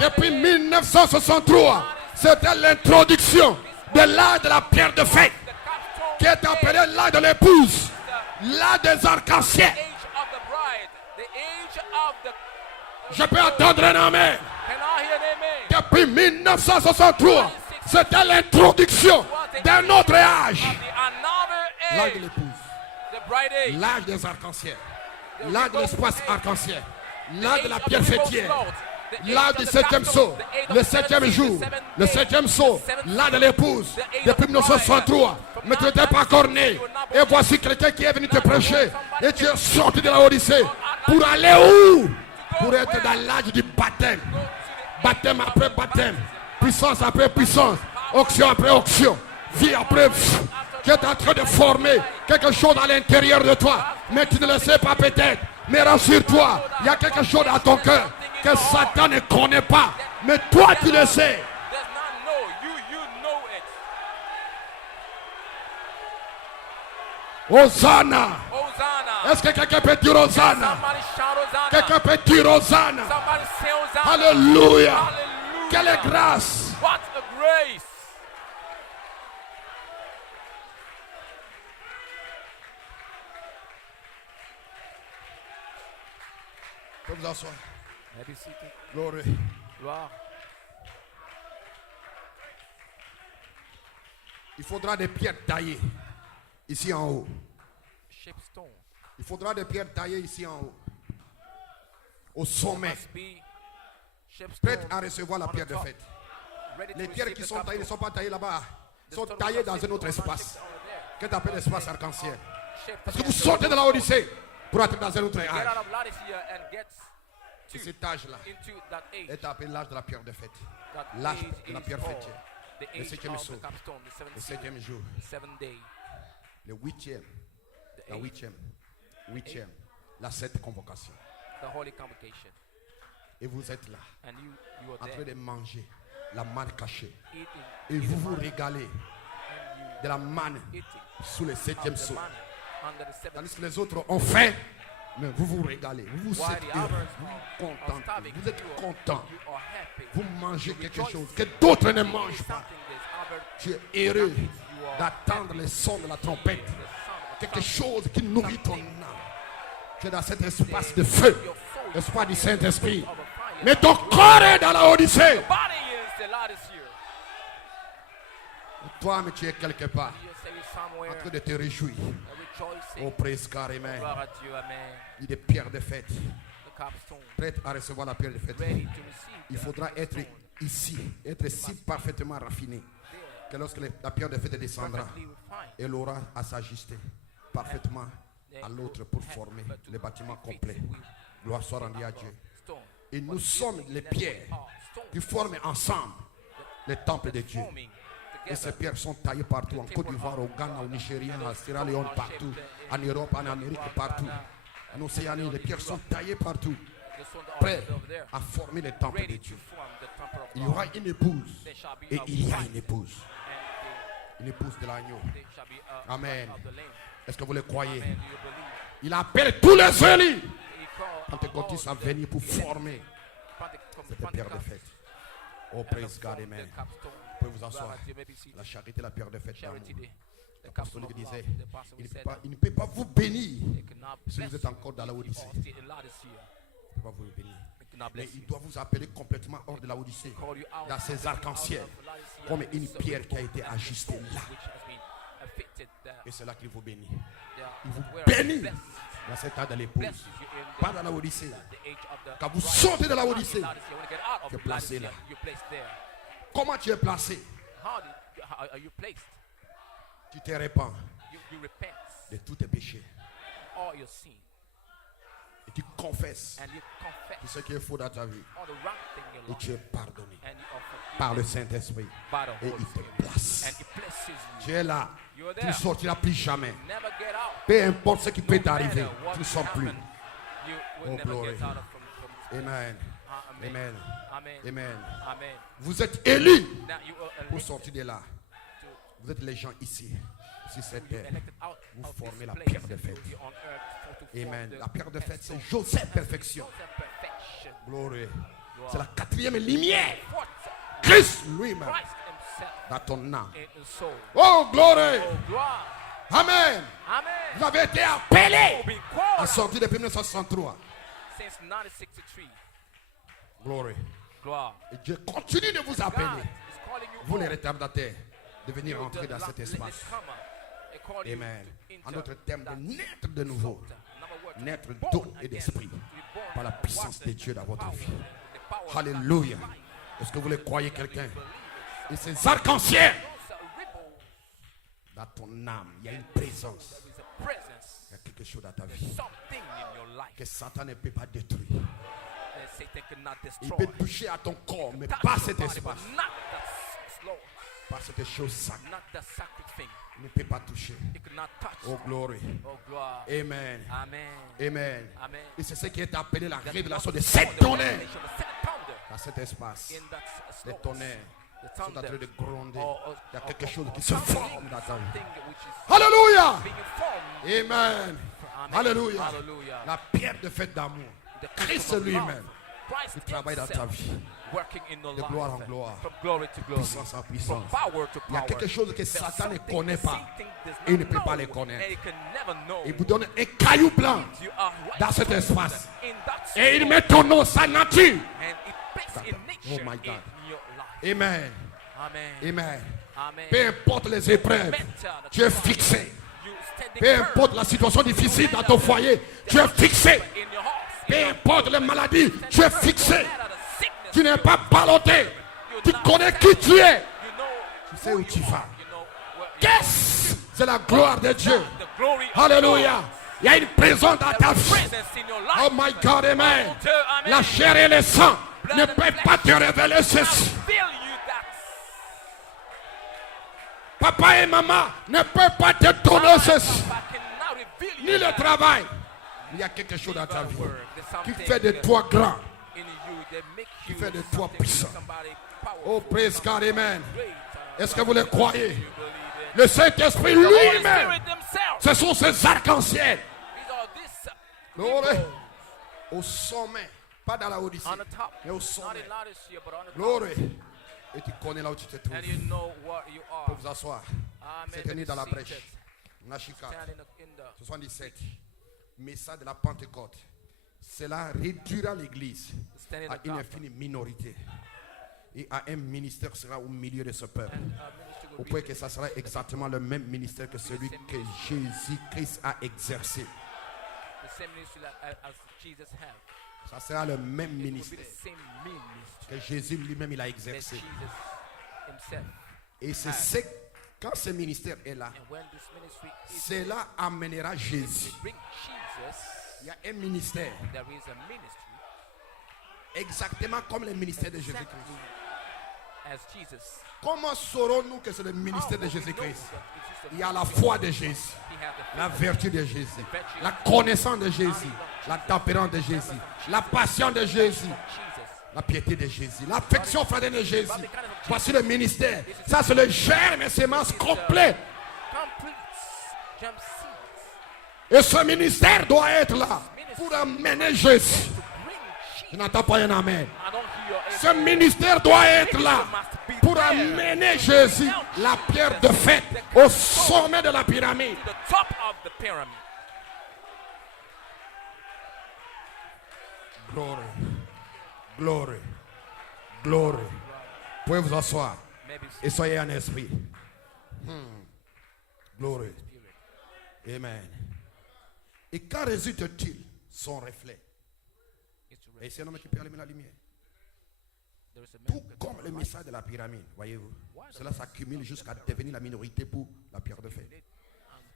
Depuis 1963, c'était l'introduction de l'âge de la pierre de fête, qui est appelé l'âge de l'épouse, l'âge des arcs-en-ciel. Je peux entendre un amen. Depuis 1963, c'était l'introduction d'un autre âge. L'âge de l'épouse, l'âge des arcs-en-ciel, l'âge de l'espace arc-en-ciel, l'âge de la pierre fêtière, l'âge du 7e saut, le 7e jour, le 7e saut, l'âge de l'épouse. Depuis 1963, mais tu n'étais pas encore né. Et voici quelqu'un qui est venu te prêcher. Et tu es sorti de la Odyssée. Pour aller où? Pour être dans l'âge du baptême. Baptême après baptême. Puissance après puissance. Onction après onction. Vie après vie. Tu es en train de former quelque chose à l'intérieur de toi. Mais tu ne le sais pas peut-être. Mais rassure-toi, il y a quelque chose dans ton cœur que Satan ne connaît pas. Mais toi tu le sais. Hosanna. Est-ce que quelqu'un peut dire Hosanna? Somebody shout Hosanna. Quelqu'un peut dire Hosanna? Somebody say Hosanna. Alléluia. Hallelujah. Quelle grâce. What a grace. Vous vous asseoir. Maybe seated. Gloire. Gloire. Il faudra des pierres taillées ici en haut. Shape stone. Il faudra des pierres taillées ici en haut. Au sommet. Must be shape stone. Prête à recevoir la on pierre the de top. fête. Ready to Les pierres receive qui the sont taillées ne capstone. sont pas taillées là-bas. The Sont stone taillées was dans shaped un autre over there. espace. Shaped over there. Qu'est-ce qu'on appelle l'espace arc-en-ciel? Shaped Parce que vous against the sortez de la wall. Odyssée pour être dans un autre Get âge. out of Laodicea and get Et to cet âge-là into that age. est appelé l'âge de la pierre de fête. That L'âge age de la is pierre called fêtière. the Le age septième of jour. the capstone, the Le seventh septième jour. seventh day, Le huitième. the La eighth, huitième. La septième convocation. the holy convocation. Et vous êtes là, And you en are train there de manger la manne cachée. eating, Et vous vous régalez and de la manne you eating sous le of septième the sceau. manna under the seventh. Tandis que les autres ont faim, mais vous vous régalez. Vous vous While êtes the heureux, others vous are vous contentez, starving, vous êtes content. You are happy. Vous mangez quelque rejoice. chose que d'autres ne Eating mangent pas. something that's other Tu es heureux you are d'attendre le son de la trompette. the sound of Quelque trumpet. chose qui nourrit ton âme. Tu es dans cet espace de feu, Your soul is l'espace du Saint-Esprit. of a fire. Mais ton corps est dans la Odyssée. Body is the Laodicea. Toi, mais tu es quelque part You say you're en somewhere train de te réjouir. rejoicing. Oh, praise God, amen. Gloire à Dieu, amen. Il y a des pierres de fête. The capstone, Prête à recevoir la pierre de fête. ready to receive. Il the faudra être capstone. ici, être si parfaitement raffiné There, que lorsque la pierre de fête descendra, perfectly refined. elle aura à s'ajuster parfaitement à l'autre pour former le bâtiment complet. Gloire soit rendue à Dieu. Stone. Et nous sommes les pierres qui forment ensemble le temple de Dieu. Forming Et ces together. pierres sont taillées partout, en Côte d'Ivoire, au Ghana, au Nigeria, à Sierra Leone, partout, en Europe, en Amérique, partout. En Océanie, les pierres sont taillées partout, The stone that prêtes are over there, à former le temple de ready to Dieu. form the temple of Il y God. aura une épouse, There shall be et a il y a bride, une épouse, and une épouse de l'agneau. there shall be a Amen. bride of the Lamb. Est-ce que vous le croyez? Amen. Do you believe? Il appelle tous les élus. He called Pentecôtistes à all the venir pour former cette pierre de Pentecost fête. Oh, and praise God, form amen. the capstone. Vous pouvez vous asseoir. Gloire à Dieu, maybe see La charité, la pierre de fête d'amour. charity day. The capstone L'apostolique of love. disait, The pastor il ne, said peut pas, il ne peut pas vous bénir. they cannot Si bless vous êtes you encore dans la if you Odyssée. are still in Laodicea. Il ne peut pas vous bénir. They cannot Mais bless il you. doit vous appeler complètement hors de la Odyssée, Call you out dans ces arcs-en-ciel, out of Laodicea comme and une so pierre qui a été and ajustée stone là. which has been affected there. Et c'est là qu'il vous bénit. There. Il vous Where bénit blesses dans cet âge de l'épouse, you in pas dans la Odyssée. the age of the Quand vous bride. sortez de la Not in Odyssée, Laodicea. When you get out of tu es placé Laodicea, là. you're placed there. Comment tu es placé? How are you placed? Tu te répands You repent de tous tes péchés all your sin et tu confesses and you confess tout ce qui est faux dans ta vie all the wrong thing in et your tu life es pardonné and you are forgiven par le Saint-Esprit by the et Holy il te Spirit place. and it blesses you. Tu es là, You're tu ne there. sortiras plus jamais. Never get out. Peu importe ce qui peut No t'arriver, matter what tu ne sors plus. happen, you will Oh, never glory. get out of from Amen. Amen. Amen. Amen. Amen. Amen. Vous êtes élus Now you are pour elected sortir de là. to Vous êtes les gens ici, sur cette terre. elected out Vous of formez this la place pierre de and fête. you'll be on earth for to form Amen. the La pierre de fête, c'est headstone. Joseph Perfection. Joseph perfection. Gloire. Gloire. C'est la quatrième lumière. Fourth, Christ lui-même Christ himself dans ton âme. in the soul. Oh, gloire. Oh, gloire. Amen. Amen. Vous avez été appelés You've been à called sortir depuis 1963. since 1963. Gloire. Gloire. Et Dieu continue de vous God appeler, is calling you vous les all. retardataires, de venir You, entrer the dans cet la- espace. latecomer, they call you Amen. to En enter d'autres termes, de that naître de nouveau, slaughter. Number one, to naître be born d'eau et again, d'esprit, to be born par la of puissance water de Dieu dans and votre power, vie. the power of Alléluia. God in life. Est-ce que vous le croyez, quelqu'un? Believe it. Et ces arcs-en-ciel, Those are ripple. dans ton âme, il y a une présence. There is a presence. Il y a quelque chose dans ta There's vie something in your life que Satan ne peut pas détruire. that Satan cannot Il destroy. peut toucher à ton corps, mais Touch pas your cet body, but espace. not that slow, Pas cette chose sacrée. not that sacred thing. Il ne peut pas toucher. It cannot touch. Oh, glory. Oh, gloire. Amen. Amen. Amen. Amen. Et c'est ce qui est appelé la That's révélation what de is sept called the tonnerres revelation of the seven thunder dans cet espace. in that Les slope. tonnerres. The sont en train de gronder. Il y a quelque chose qui or se something, forme dans ta vie. something which is Alléluia. being formed. Amen. Amen. Alléluia. Hallelujah. La pierre de fête d'amour. The Christ kingdom of love. lui-même. Christ Il travaille dans ta himself vie. working in your De life. gloire en gloire. From glory to glory. Puissance en From puissance. power to Il y a power. quelque chose que There's Satan ne something connaît that pas. Satan does Et il ne not peut pas know, les connaître. and he can never know. Il vous donne un caillou blanc You are right dans cet espace. in that et il spot, met ton nom, sa nature. and it placed in nature Oh my God. in your life. Amen. Amen. Amen. Amen. Peu importe les épreuves, tu es fixé. You steady Peu importe la situation difficile dans ton foyer, tu es fixé. in your heart. Peu importe les maladies, tu es fixé. Tu n'es pas ballotté. Tu connais qui tu es. Tu sais où tu vas. Qu'est-ce? C'est la gloire de Dieu. Alléluia. Il y a une présence dans ta vie. Oh my God, amen. La chair et le sang ne peuvent pas te révéler ceci. Papa et maman ne peuvent pas te donner ceci. Ni le travail. Il y a quelque chose dans ta vie qui fait de toi grand. Qui fait de toi puissant. Oh, praise God, amen. Est-ce que vous le croyez? Le Saint-Esprit lui-même, ce sont ces arcs-en-ciel. Glory. Au sommet, pas dans la Odyssée, mais au sommet. Glory. Et tu connais là où tu te trouves. Pour vous asseoir. C'est nuit dans la brèche. Nachikat 77. Message de la Pentecôte. Cela réduira l'église à une infinie minorité. Et à un ministère sera au milieu de ce peuple. Au point que ça sera exactement le même ministère que celui que Jésus-Christ a exercé. Ça sera le même ministère que Jésus lui-même il a exercé. Et c'est ce, quand ce ministère est là, cela amènera Jésus. Il y a un ministère exactement comme le ministère de Jésus-Christ. Comment saurons-nous que c'est le ministère de Jésus-Christ? Il y a la foi de Jésus, la vertu de Jésus, la connaissance de Jésus, la tempérance de Jésus, la passion de Jésus, la piété de Jésus, l'affection fraternelle de Jésus. Voici le ministère. Ça, c'est le germe et sémence complet. Et ce ministère doit être là pour amener Jésus. Je n'entends pas un amen. Ce ministère doit être là pour amener Jésus, la pierre de fête, au sommet de la pyramide. Glory, glory, glory. Vous pouvez vous asseoir et soyez en esprit. Glory. Amen. Et qu'en résulte-t-il? Son reflet. Et c'est un homme qui peut allumer la lumière. Tout comme le message de la pyramide, voyez-vous. Cela s'accumule jusqu'à devenir la minorité pour la pierre de fête.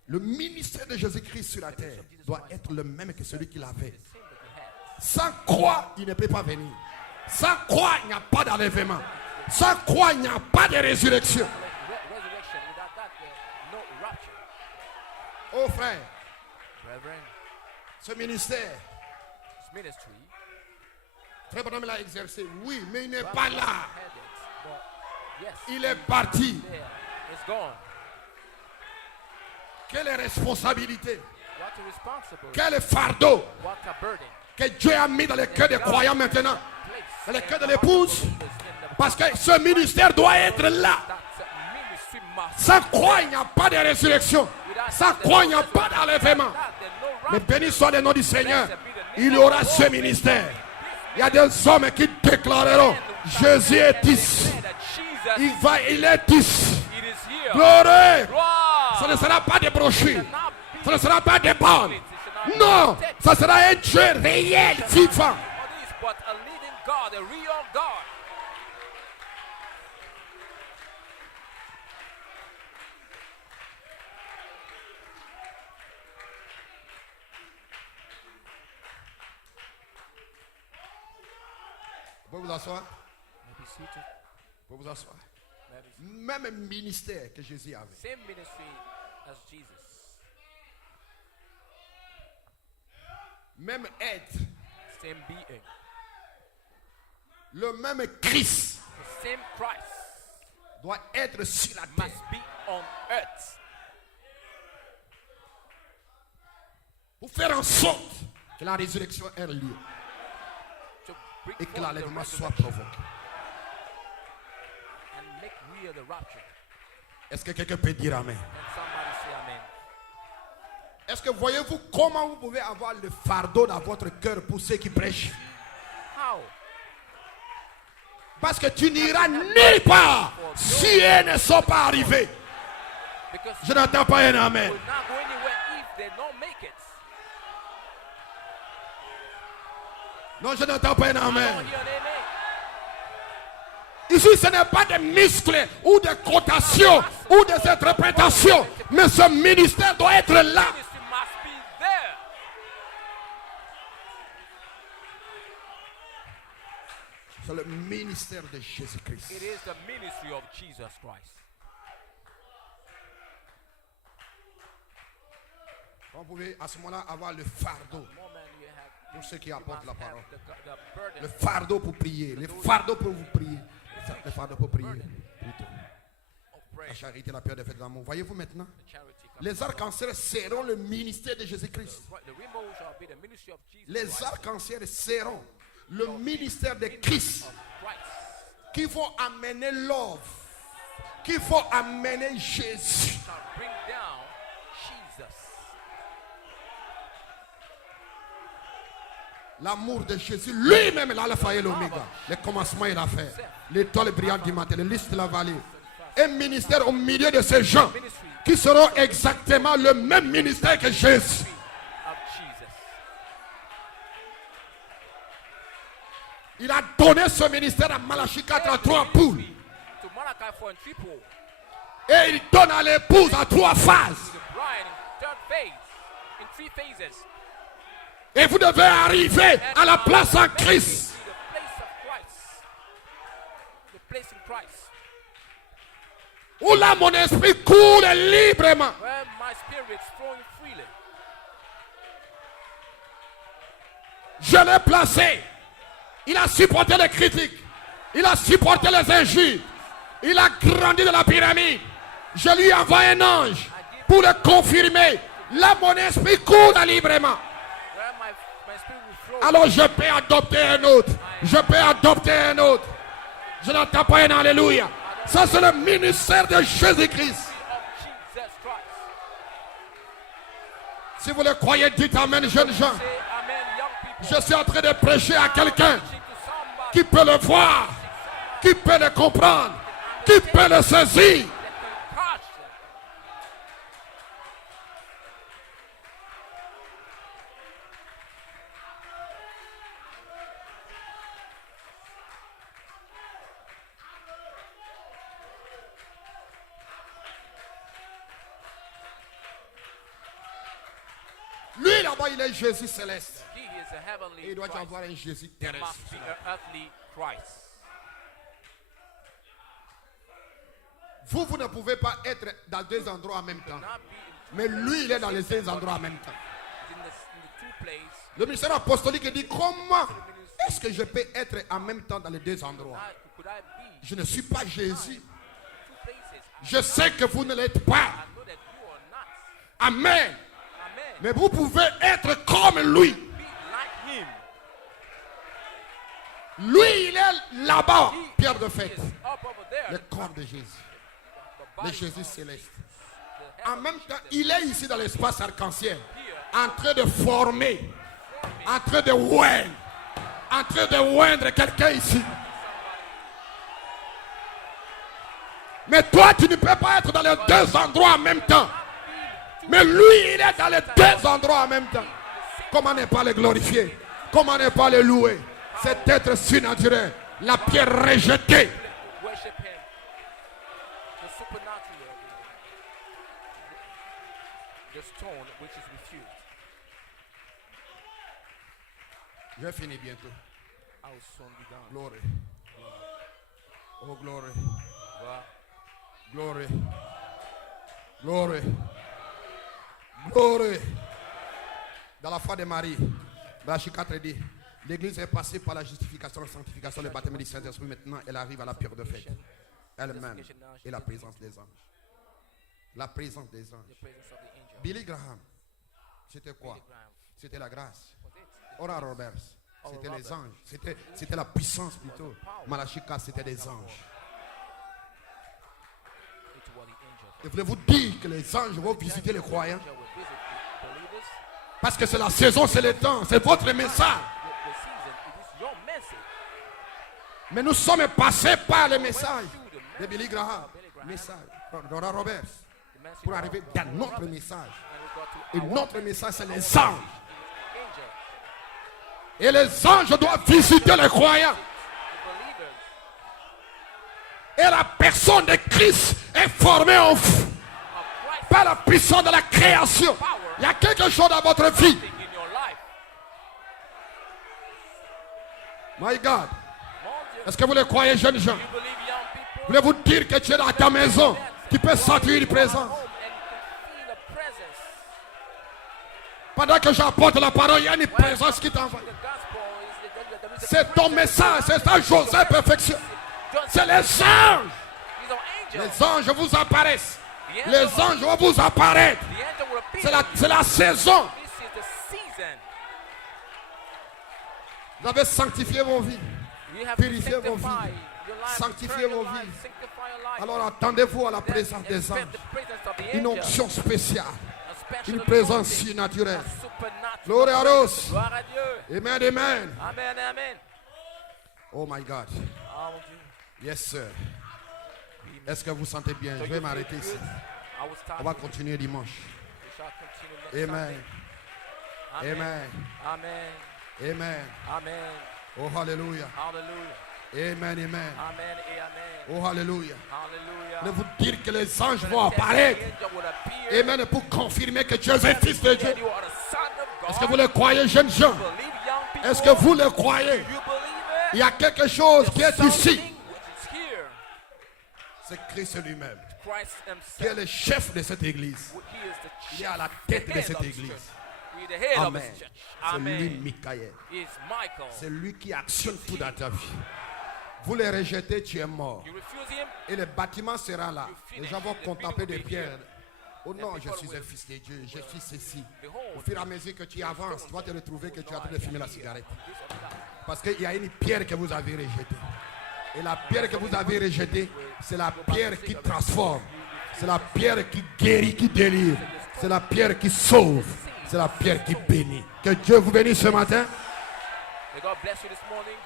Le ministère de Jésus-Christ sur la terre doit être le même que celui qu'il avait. Sans croix, il ne peut pas venir. Sans croix, il n'y a pas d'enlèvement. Sans croix, il n'y a pas de résurrection. Oh frère, ce ministère, Frère Branham l'a exercé, oui, mais il n'est pas là. Il est parti. Quelle responsabilité, quel fardeau que Dieu a mis dans le cœur des croyants maintenant, dans le cœur de l'épouse, parce que ce ministère doit être là. Sans croix, il n'y a pas de résurrection. Sans croix, il n'y a pas d'enlèvement. Mais béni soit le nom du Seigneur. Il y aura ce ministère. Il y a des hommes qui déclareront Jésus est ici. Il est ici. Gloire. Ce ne sera pas des brochures. Ce ne sera pas des bandes. Non, ce sera un Dieu réel, vivant. Vous pouvez vous asseoir? Vous pouvez vous asseoir? Même ministère que Jésus avait. Same ministry as Jesus. Même aide. Same being. Le même Christ. The same Christ. doit être sur la terre. must be on earth Pour faire en sorte que la résurrection ait lieu to bring et que forth the l'enlèvement soit resurrection provoqué. and make real the rapture. Est-ce que quelqu'un peut dire Amen? And somebody say amen. Est-ce que voyez-vous comment vous pouvez avoir le fardeau dans votre cœur pour ceux qui prêchent? How? Parce que tu n'iras nulle part si elles ne sont pas arrivées. Because Je n'entends pas un Amen. you will not go anywhere if they don't make it. Non, je n'entends pas un I don't Amen. hear an amen. Ici, ce n'est pas des muscles ou des cotations ou des interprétations. Mais ce ministère doit être là. Ministry must be there. C'est le ministère de Jésus-Christ. It is the ministry of Jesus Christ. Vous pouvez à ce moment-là avoir le fardeau The moment you have, pour ceux qui you apportent must la have parole. the burden Le fardeau pour prier. Le fardeau pour vous prier. Le fardeau pour prier. Plutôt. of La prayer, charité, la peur, de fait de l'amour. Voyez-vous maintenant? the charity. Les arcs-en-ciel seront le ministère de Jésus-Christ. The rainbow shall be the ministry of Jesus Les Christ. arcs-en-ciel seront le ministère de Christ. Of Christ. Qu'il faut amener l'offre. Qu'il faut amener Jésus. Shall bring down Jesus. L'amour de Jésus, lui-même, l'alpha et l'oméga. Le commencement et la fin. L'étoile brillante du matin, le lys de la vallée. Un ministère au milieu de ces gens Ministry qui seront exactement le même ministère que Jésus. of Jesus. Il a donné ce ministère à Malachie 4 à 3 poules. To Malachi 4 and 3 pool. Et il donne à l'épouse à 3 phases. The bride in third phase. In 3 phases. Et vous devez arriver à la place en Christ. The place of Christ. The place in Christ. Où là mon esprit coule librement. Where my spirit's flowing freely. Je l'ai placé. Il a supporté les critiques. Il a supporté les injures. Il a grandi de la pyramide. Je lui envoie un ange pour le confirmer. Là mon esprit coule librement. Where my spirit will flow. Alors je peux adopter un autre. Je peux adopter un autre. Je n'entends pas un alléluia. Ça c'est le ministère de Jésus-Christ. Of Jesus Christ. Si vous le croyez, dites Amen, jeunes gens. Say amen, young people. Je suis en train de prêcher à quelqu'un Preaching to somebody qui peut le voir, qui peut le comprendre, qui peut le saisir. that can catch them. Lui là-bas, il est Jésus céleste. He is a heavenly Et il doit y Christ. avoir un Jésus There terrestre. must be an earthly Christ. Vous ne pouvez pas être dans deux endroits en même temps. Not be Mais lui, il est dans les deux endroits en même temps. in the two places. Le ministère apostolique dit comment est-ce que je peux être en même temps dans les deux endroits? Could I be Je ne suis pas Jésus. two places? Je sais que vous ne l'êtes pas. I know that you are not. Amen. Amen. Mais vous pouvez être comme lui. Be like him. Lui, il est là-bas, pierre de He fête. is up over there. Le corps de Jésus. The Le body Jésus of céleste. the En heaven même temps, il est ici dans l'espace arc-en-ciel, here. en train de former, en train de oindre, en train de oindre quelqu'un ici. Mais toi, tu ne peux pas être dans les deux endroits en même temps. Mais lui, il est dans les deux endroits en même temps. Comment ne pas le glorifier? Comment ne pas le louer? Cet être surnaturel, la pierre rejetée. Worship him. The supernatural. The stone which is refused. Je finis bientôt. I will soon be done. Glory. Oh, glory. Well, Glory. Glory. Glory. Dans la foi de Marie, Malachie 4 dit, l'Église est passée par la justification, la sanctification, le baptême du Saint-Esprit. Maintenant, elle arrive à la pierre de fête. elle-même justification now, she et la did présence des anges. La présence des the anges. presence of the angel. Billy Graham, c'était quoi? Billy Graham C'était la grâce. was it. Oral Roberts, c'était Oral les Roberts. anges. C'était la puissance plutôt. Malachika, c'était des anges. It was the angel. Et voulez-vous dire que les anges vont visiter les croyants? Angel will visit the believers. Parce que c'est la saison, c'est le temps, c'est votre message. The season, it is your message. Mais nous sommes passés par le message de Billy Graham. Message d'Oral Roberts. The message Pour of arriver dans notre message. and we got to Et our notre message, c'est les anges. angel. Et les anges doivent visiter les croyants. The believers. Et la personne de Christ est formée en vous Of Christ par la puissance de la création. Il y a quelque chose dans votre vie. in your life. My God. Mon Dieu. Est-ce que vous le croyez, jeunes gens? You believe young people? Voulez-vous dire que tu es dans ta maison? Tu peux sentir une présence. Home and you can feel a presence. Pendant que j'apporte la parole, il y a une présence qui t'envoie. The gospel is the C'est ton message, c'est ça, Joseph Perfection. C'est les anges. These are angels. Les anges vous apparaissent. Les anges vont vous apparaître. The angel will appear. C'est la saison. This is the season. Vous avez sanctifié vos vies. You have Purifiez to vos sanctify vies. your life, Sanctifiez turn your vos life, vies. sanctify your life. Alors attendez-vous à la Then présence des expect anges. the presence of the Une angel. onction spéciale. A special Une présence anointing, surnaturelle. a supernatural Gloire à presence. Dieu. Gloire à Dieu. Amen, amen. Amen, amen. Oh my God. Oh, Dieu. Yes, sir. Est-ce que vous sentez bien? Je vais m'arrêter ici. I will start. On va continuer dimanche. We shall continue next Amen. Sunday. Amen. Amen. Amen. Amen. Oh, hallelujah. Hallelujah. Amen, amen. Amen et amen. Oh, hallelujah. Hallelujah. Je vous dire que les anges vont apparaître. The angel will appear. Amen. Pour confirmer que tu es un fils de Dieu. And you are the son of God. Est-ce que vous le croyez, jeunes gens? Believe young people. Est-ce que vous le croyez? You believe Il it? y a quelque chose qui est Something ici. which is here. C'est Christ lui-même Christ qui est himself. le chef de cette église. He is the Il est à la chief, tête the de head cette of his église. church. He is the head of Amen. his church. C'est lui, Amen. Michael. He is Michael. C'est lui qui actionne tout dans ta vie. Vous les rejetez, tu es mort. You refuse him, Et le bâtiment sera là. Les gens vont contempler des pierres. Oh non, je suis un fils de Dieu. Je suis ceci. Au fur et à mesure que tu avances, tu vas te retrouver que tu es en train de fumer la cigarette. Parce qu'il y a une pierre que vous avez rejetée. Et la pierre que vous avez rejetée, c'est la pierre qui transforme. C'est la pierre qui guérit, qui délivre. C'est la pierre qui sauve. C'est la pierre qui bénit. Que Dieu vous bénisse ce matin. may God bless you this morning.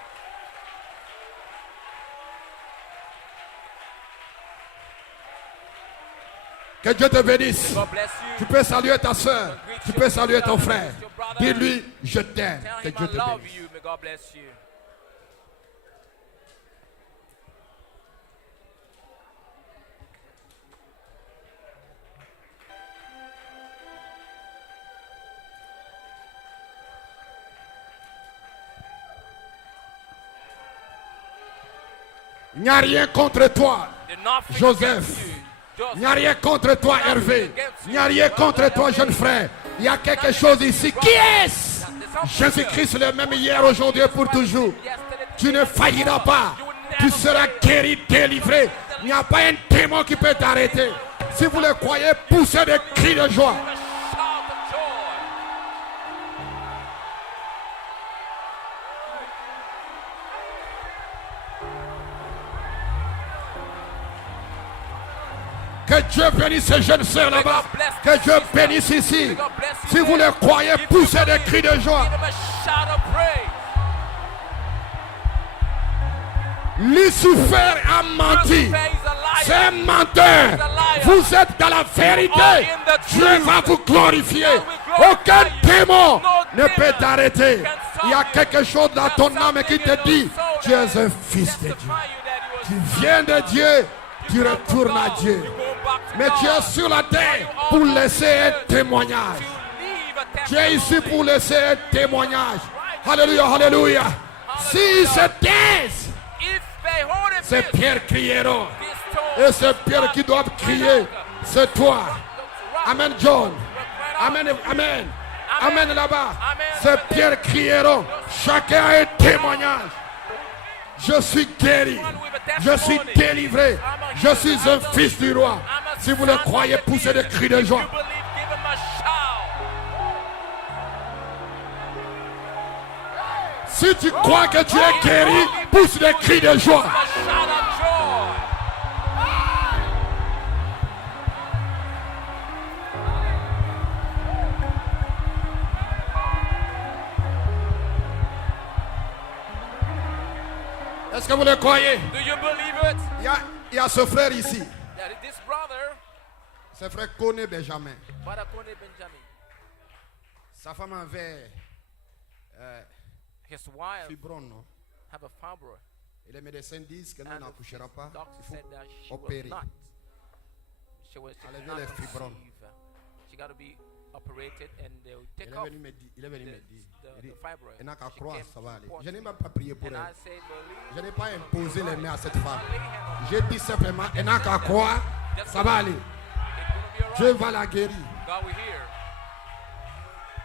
Que Dieu te bénisse. God bless Tu you. peux saluer ta soeur. Tu peux saluer ton frère. Dis-lui, je t'aime. Que Tell him Dieu I te love bénisse. you. May God bless you. Il n'y a rien contre toi, Did nothing Joseph. against you. Il n'y a rien contre toi, Hervé. Il n'y a rien contre toi, jeune frère. Il y a quelque chose ici. Qui est-ce? Jésus-Christ le même hier, aujourd'hui et pour toujours. Tu ne failliras pas. Tu seras guéri, délivré. Il n'y a pas un démon qui peut t'arrêter. Si vous le croyez, poussez des cris de joie. A shout of joy. Que Dieu bénisse ces jeunes sœurs là-bas. Que Dieu bénisse ici. Si vous le croyez, poussez des cris de joie. Give him a shout of praise. Lucifer a menti. Lucifer is a liar. C'est un menteur. Vous êtes dans la vérité. Dieu va vous glorifier. Aucun démon ne peut t'arrêter. Il y a quelque chose dans ton âme qui te dit, tu es un fils de Dieu. Tu viens de Dieu, tu retournes à Dieu. Mais tu es sur la terre pour laisser un témoignage. Tu es ici pour laisser un témoignage. Alléluia, alléluia. S'ils se taisent, ces pierres crieront. Et ces pierres qui doivent crier, c'est toi. Amen, John. Amen, amen. Amen là-bas. Ces pierres crieront. Chacun a un témoignage. Je suis guéri. Je suis délivré. Je suis un fils du roi. Si vous le croyez, poussez des cris de joie. Si tu crois que tu es guéri, pousse des cris de joie. Est-ce que vous le croyez? Do you believe it? Il y a ce frère ici. This brother, Ce frère connaît Benjamin. Brother Kone Benjamin, Sa femme avait his wife fibrome, non? have a fibroid. Et les médecins disent qu'elle And n'accouchera pas. doctor Il faut said that she will opérer. not. She Enlever cannot les fibromes. conceive. She got to be operated and they will take Il off est venu me dire. Il est venu me dire. Il dit, the fibroid. elle n'a qu'à She croire, came ça va to aller. report Je n'ai me. même pas prié pour And I elle. said, believe. Je n'ai pas imposé les mains à cette femme. I lay hand on J'ai dit simplement, elle n'a qu'à croire, ça va aller. it. It's gonna be Dieu alright. va la guérir. God will hear.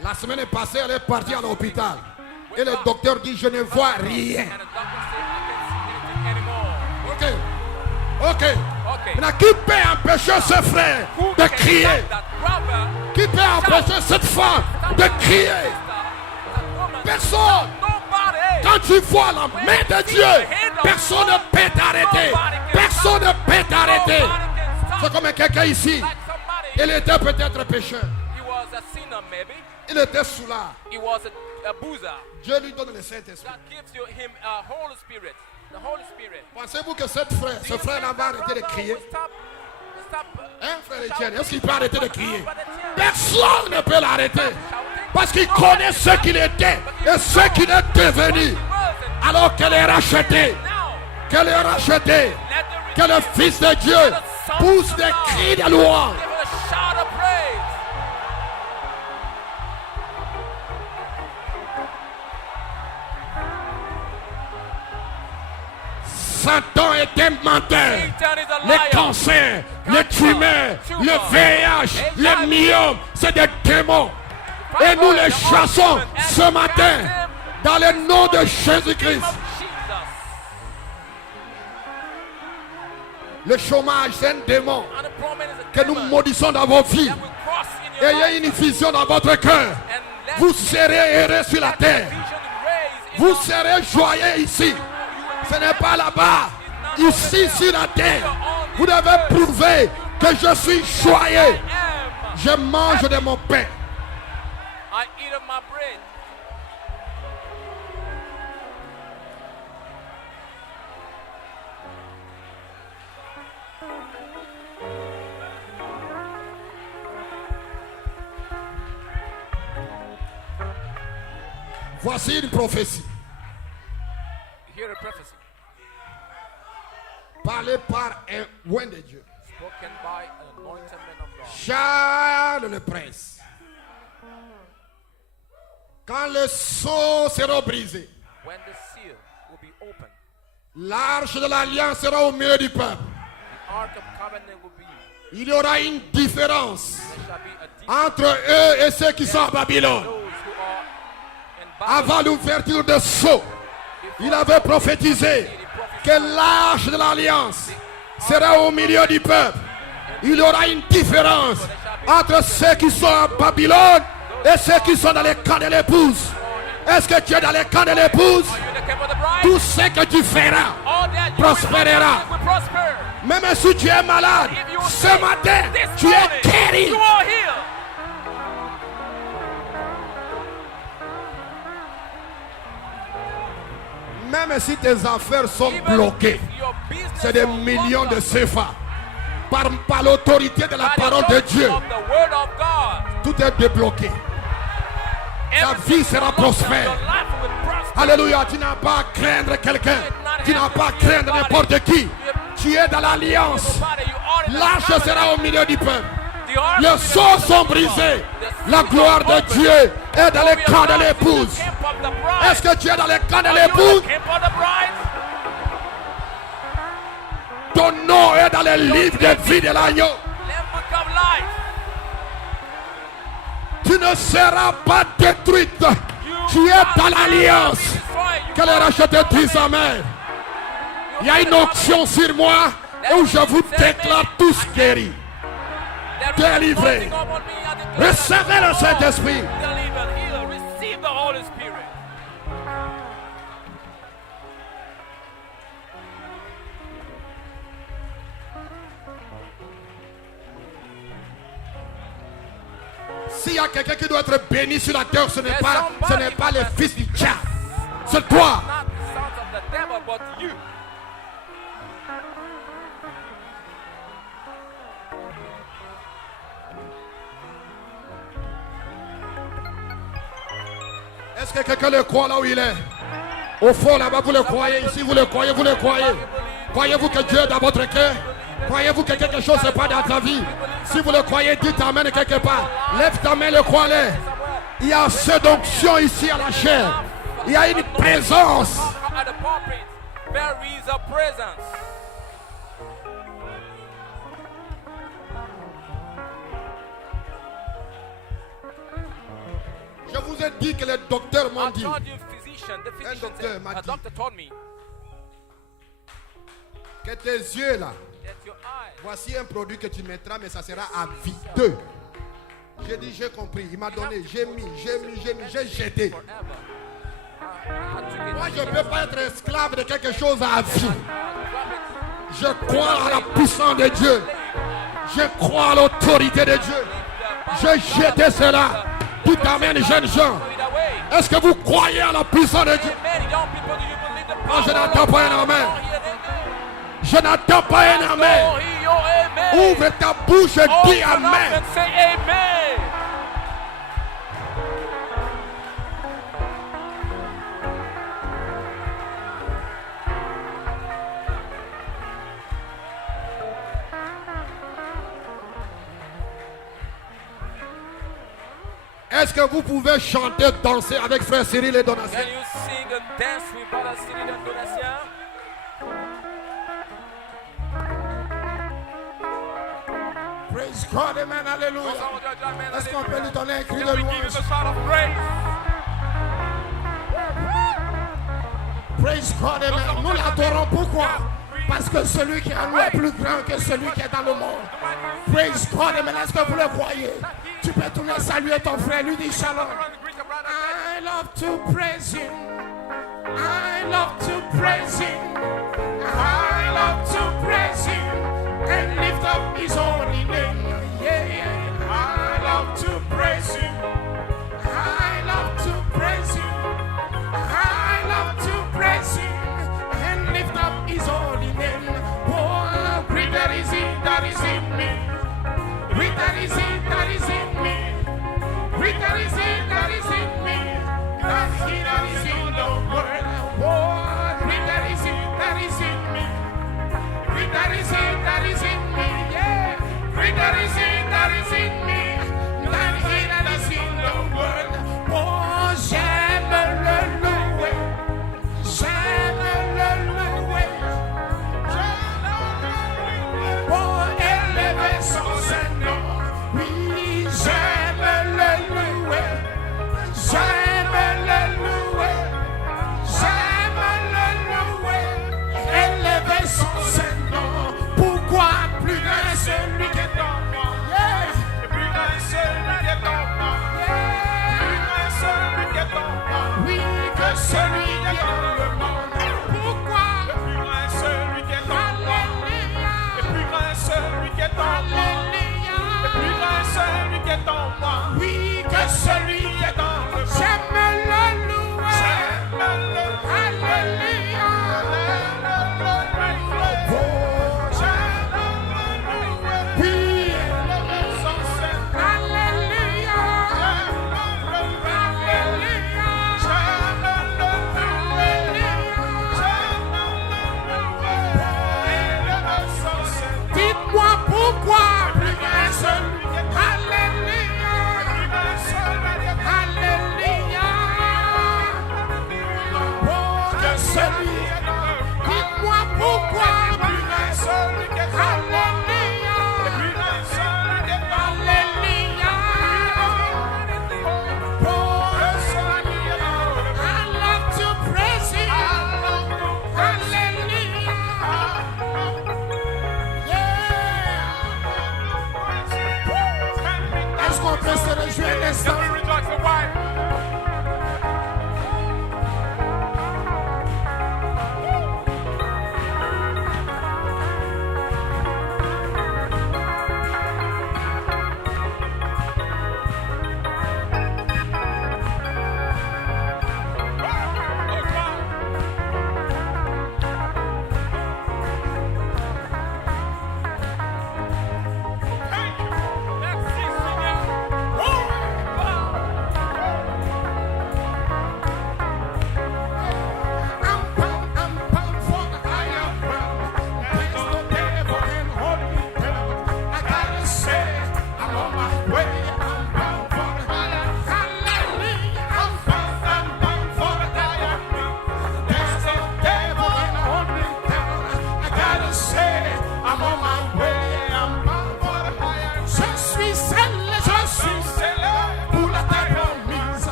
La semaine passée, elle est partie à l'hôpital. Et le docteur dit, je ne vois rien. And the doctor said, I can't see anything anymore. Ok. Ok. Okay. Maintenant, qui peut empêcher ce frère Who de can crier? stop that brother? Qui peut empêcher cette femme de crier? That woman? Personne. Nobody. Quand tu vois la main de Dieu, personne ne peut t'arrêter. Personne ne peut t'arrêter. Nobody can stop. C'est comme quelqu'un ici. Like somebody. Il était peut-être pécheur. He was a sinner, maybe. Il était sous là. He was a boozer. Dieu lui donne le Saint-Esprit. That gives him a Holy Spirit. The Holy Spirit. Pensez-vous que ce frère-là va arrêter de crier? Hein, frère Etienne, est-ce qu'il peut arrêter de crier? Personne ne peut l'arrêter. Parce qu'il connaît ce qu'il était et ce qu'il est devenu. Alors qu'elle est rachetée. Qu'elle est rachetée. Que le Fils de Dieu pousse des cris de louange. Give her a shout of praise. Satan est un menteur. Satan is a Les liar. cancers, les tumeurs, le VIH, les myomes, c'est des démons. Et nous les chassons ce matin dans le nom de Jésus-Christ. Jesus. Le chômage, c'est un démon Unemployment is a que nous demon maudissons dans vos vies. that will cross in your Ayez life. une vision dans votre cœur. And let Vous serez heureux sur la that terre. vision raise in Vous your serez joyeux ici. Ce n'est pas là-bas. Ici sur la terre. Vous devez prouver que je suis joyeux. am. Je mange de mon pain. I eat of my bread. Voici une prophétie. Hear a prophecy Parlée par un oint de Dieu. spoken by an anointed man of God. Charles le prince. Quand le sceau sera brisé, When the seal will be opened, l'arche de l'alliance sera au milieu du peuple. the ark of covenant will be. Il y aura une différence There shall be a difference. entre eux et ceux qui sont à Babylone. Those who are in Babylon. Avant l'ouverture de sceau, il avait prophétisé que l'arche de l'alliance sera au milieu du peuple. Il y aura une différence entre ceux qui sont à Babylone et ceux qui sont dans les camps de l'épouse. Est-ce que tu es dans les camps de l'épouse? Are you in the camp of the bride? Tout ce que tu feras All that you prospérera. will prosper. Même si tu es malade, If you are ce sick, matin, this tu morning, es guéri. You are healed. Même si tes affaires sont Even bloquées, if your business c'est des are millions de blocked CFA. Par l'autorité de la by the parole de authority Dieu, of the word of God. tout est débloqué. Ta vie sera prospère. Your life will prosper. Alléluia, tu n'as pas à craindre quelqu'un. Tu n'as pas à craindre n'importe qui. Tu es dans l'alliance. L'arche sera au milieu du peuple. Les sceaux sont brisés. La gloire de Dieu est dans les camps de l'épouse. Est-ce que tu es dans les camps de l'épouse? Ton nom est dans le livre de vie de l'agneau. Tu ne seras pas détruite. Tu es dans l'alliance. Que les rachetés disent Amen. Il y a une onction sur moi et où je vous déclare tous guéris, délivrés. Recevez le Saint-Esprit. Receive the Holy Spirit. S'il y a quelqu'un qui doit être béni sur la terre, ce n'est pas les fils du diable. C'est toi. Not the sons of the devil, but you. Est-ce que quelqu'un le croit là où il est? Au fond là-bas, vous le croyez. Ici, vous le croyez, vous le croyez. Croyez-vous que Dieu est dans votre cœur? Croyez-vous que quelque chose n'est pas dans ta vie? Si vous le croyez, dites amen quelque part. Lève ta main, le crois-le. Il y a assez d'onction ici à la chair. Il y a une présence. At the pulpit, there is a presence. Je vous ai dit que les docteurs m'ont I dit. told you, physician, the physician docteur said, m'a a dit. doctor told me Que tes yeux là, that your eyes, voici un produit que tu mettras, mais ça sera à vie. 2. J'ai dit, j'ai compris. Il m'a donné, j'ai jeté. forever. I took it. Moi, je ne peux pas être esclave de quelque chose à vie. Grab it. Je crois à la puissance de Dieu. Je crois à l'autorité de Dieu. J'ai jeté cela. Dites amen, jeunes gens. Throw it away. Est-ce que vous croyez à la puissance de Dieu? Amen. Young people, do you believe the Moi, power? je n'entends pas un amen. Je n'entends pas un Oh, amen. hear your amen. Ouvre ta bouche et dis Open up amen. and say amen. Est-ce que vous pouvez chanter, danser avec frère Cyril et Donatien? Can you sing and dance with Brother Cyril and Donatien? Praise God, amen, alléluia. Est-ce qu'on peut lui donner un cri de Can we give him louange? a shout of praise? Praise God, amen. Nous l'adorons, pourquoi? Parce que celui qui est en nous est plus grand que celui qui est dans le monde. Praise God, amen. Est-ce que vous le croyez? Tu peux tourner saluer ton frère, lui dire shalom. I love to praise him. I love to praise him. I love to praise him and lift up his holy name. Yeah, yeah. I love to praise him. I love to praise him. I love to praise him and lift up his holy name. Oh, greater is he that is in me. Greater is he that is in me. Greater is he that is in me than he that is in the world. Oh, greater is he that is in me. Greater is he that is in me. Yeah. Greater is he that is in me than he that is in the world. Oh, j'aime le louer. J'aime le louer. Pour élever son Seigneur. Oui, j'aime le louer. J'aime le louer. J'aime le louer. Élever son Seigneur. Pourquoi plus grand celui qui est en moi? Yeah. Plus grand celui qui est en moi. Yeah. Plus grand celui qui est en moi. Oui, que celui qui est dans le monde. Pourquoi? Le plus grand celui qui est en moi. Alléluia. Le plus grand celui qui est en moi. Alléluia. Le plus grand celui qui est en moi. Oui, que celui qui est dans le monde. J'aime le louer. J'aime le louer. Alléluia. Oui. Alléluia. Dites-moi pourquoi plus grand celui. Alléluia. on peut se réjouir un instant. Can we rejoice a while?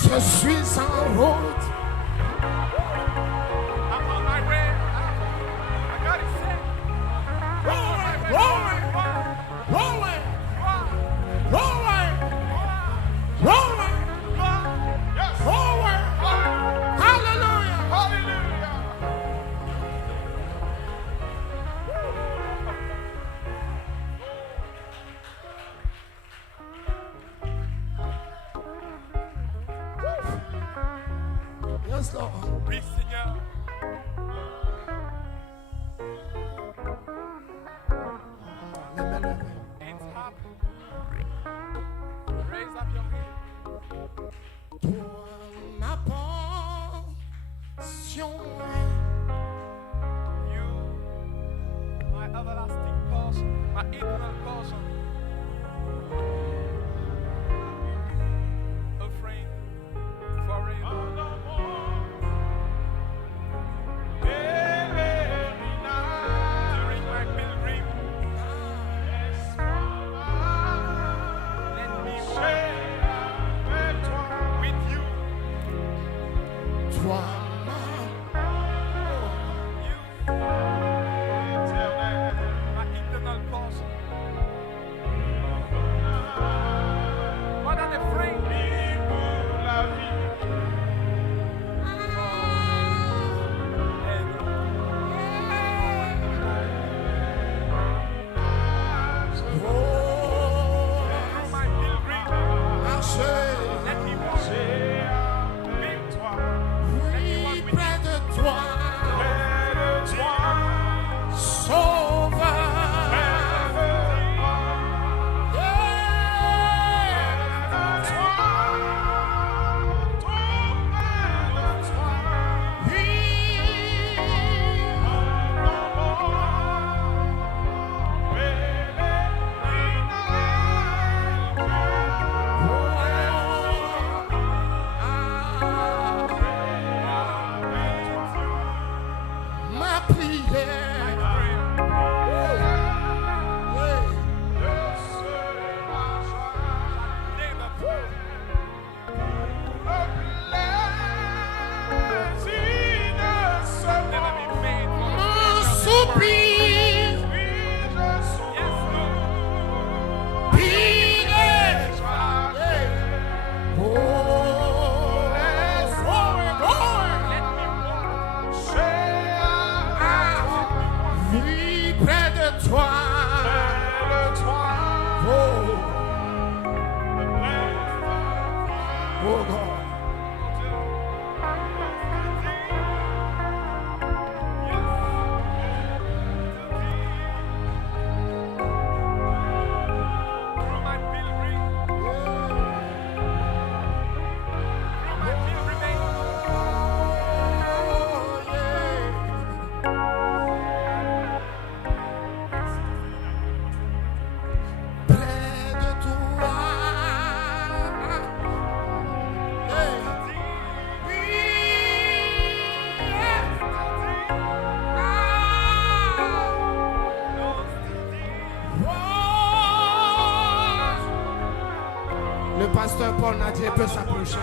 Je suis en route. I'm on my way. I got it set. Rolling, rolling, rolling, rolling, rolling, Yes. rolling. Hallelujah. Hallelujah. Yes, Lord. Oui, Seigneur. Les mains levées. Hands up. Raise up your hand. Toi, ma portion. You, my everlasting portion, my eternal portion. A friend forever. During my pilgrim, let me walk with you. Toi, You, my eternal portion. Le pasteur Paul Nadier peut s'approcher.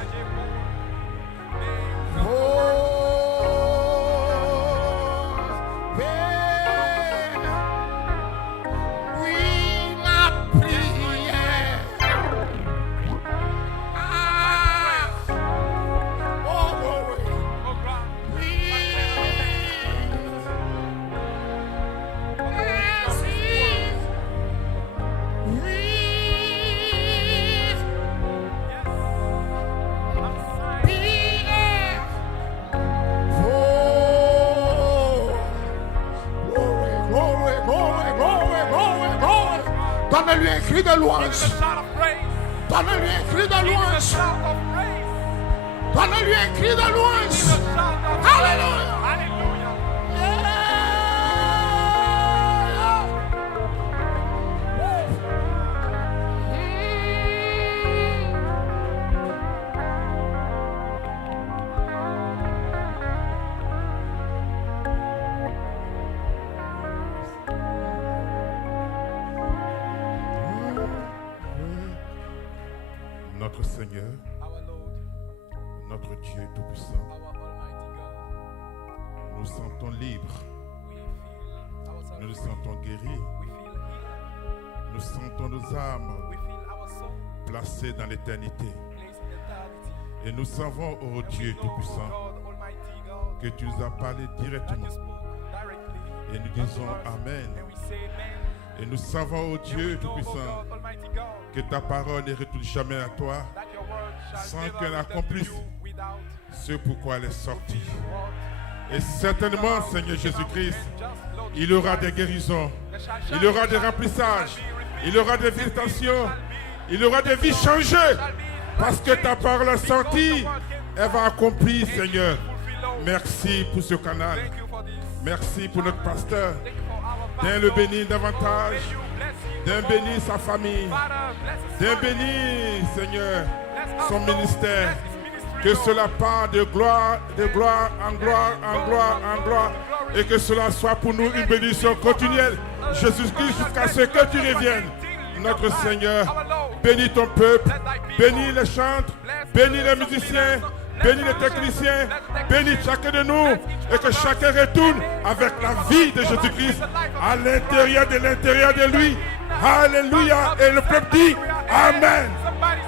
Donne-lui un cri de louange. Donne-lui un cri de louange. Donne-lui un cri de louange. Alléluia. Notre Seigneur, Our Lord, notre Dieu Tout-Puissant, our Almighty God, nous nous sentons libres, we feel ourselves nous nous free. sentons guéris, We feel healed. nous sentons nos âmes We feel our soul placées dans l'éternité. placed in eternity. Et nous savons, ô Dieu We know, Tout-Puissant, God, Almighty God, que tu nous as parlé that directement. you spoke directly. Et nous unto disons us, Amen. And we say amen. Et nous savons, ô And we Dieu know, Tout-Puissant, God, Almighty God, que ta parole ne retourne jamais à toi, that your word shall sans never qu'elle return to accomplisse you without ce pourquoi elle est sortie. what Et certainement, Seigneur Jésus-Christ, il y aura des guérisons, il y aura des remplissages, il y aura des visitations, il y aura des vies changées. Parce que ta parole est sortie, elle va accomplir, Seigneur. Merci pour ce canal. Thank you for this. Merci pour notre pasteur. Thank you for our Viens pastor. le bénir davantage. May you bless him. Viens bénir sa famille. Father, bless his Viens family. bénir, Seigneur, Bless us, son Lord. ministère. Bless his ministry, Que Lord. cela part de gloire en gloire, en gloire, en gloire. Et que cela soit pour nous une bénédiction continuelle. Jésus-Christ, jusqu'à ce que tu reviennes. Notre Seigneur, bénis ton peuple, bénis les chantres, bénis les musiciens, bénis les techniciens, bénis chacun de nous et que chacun retourne avec la vie de Jésus-Christ à l'intérieur de lui. Alléluia. Et le peuple dit Amen. Somebody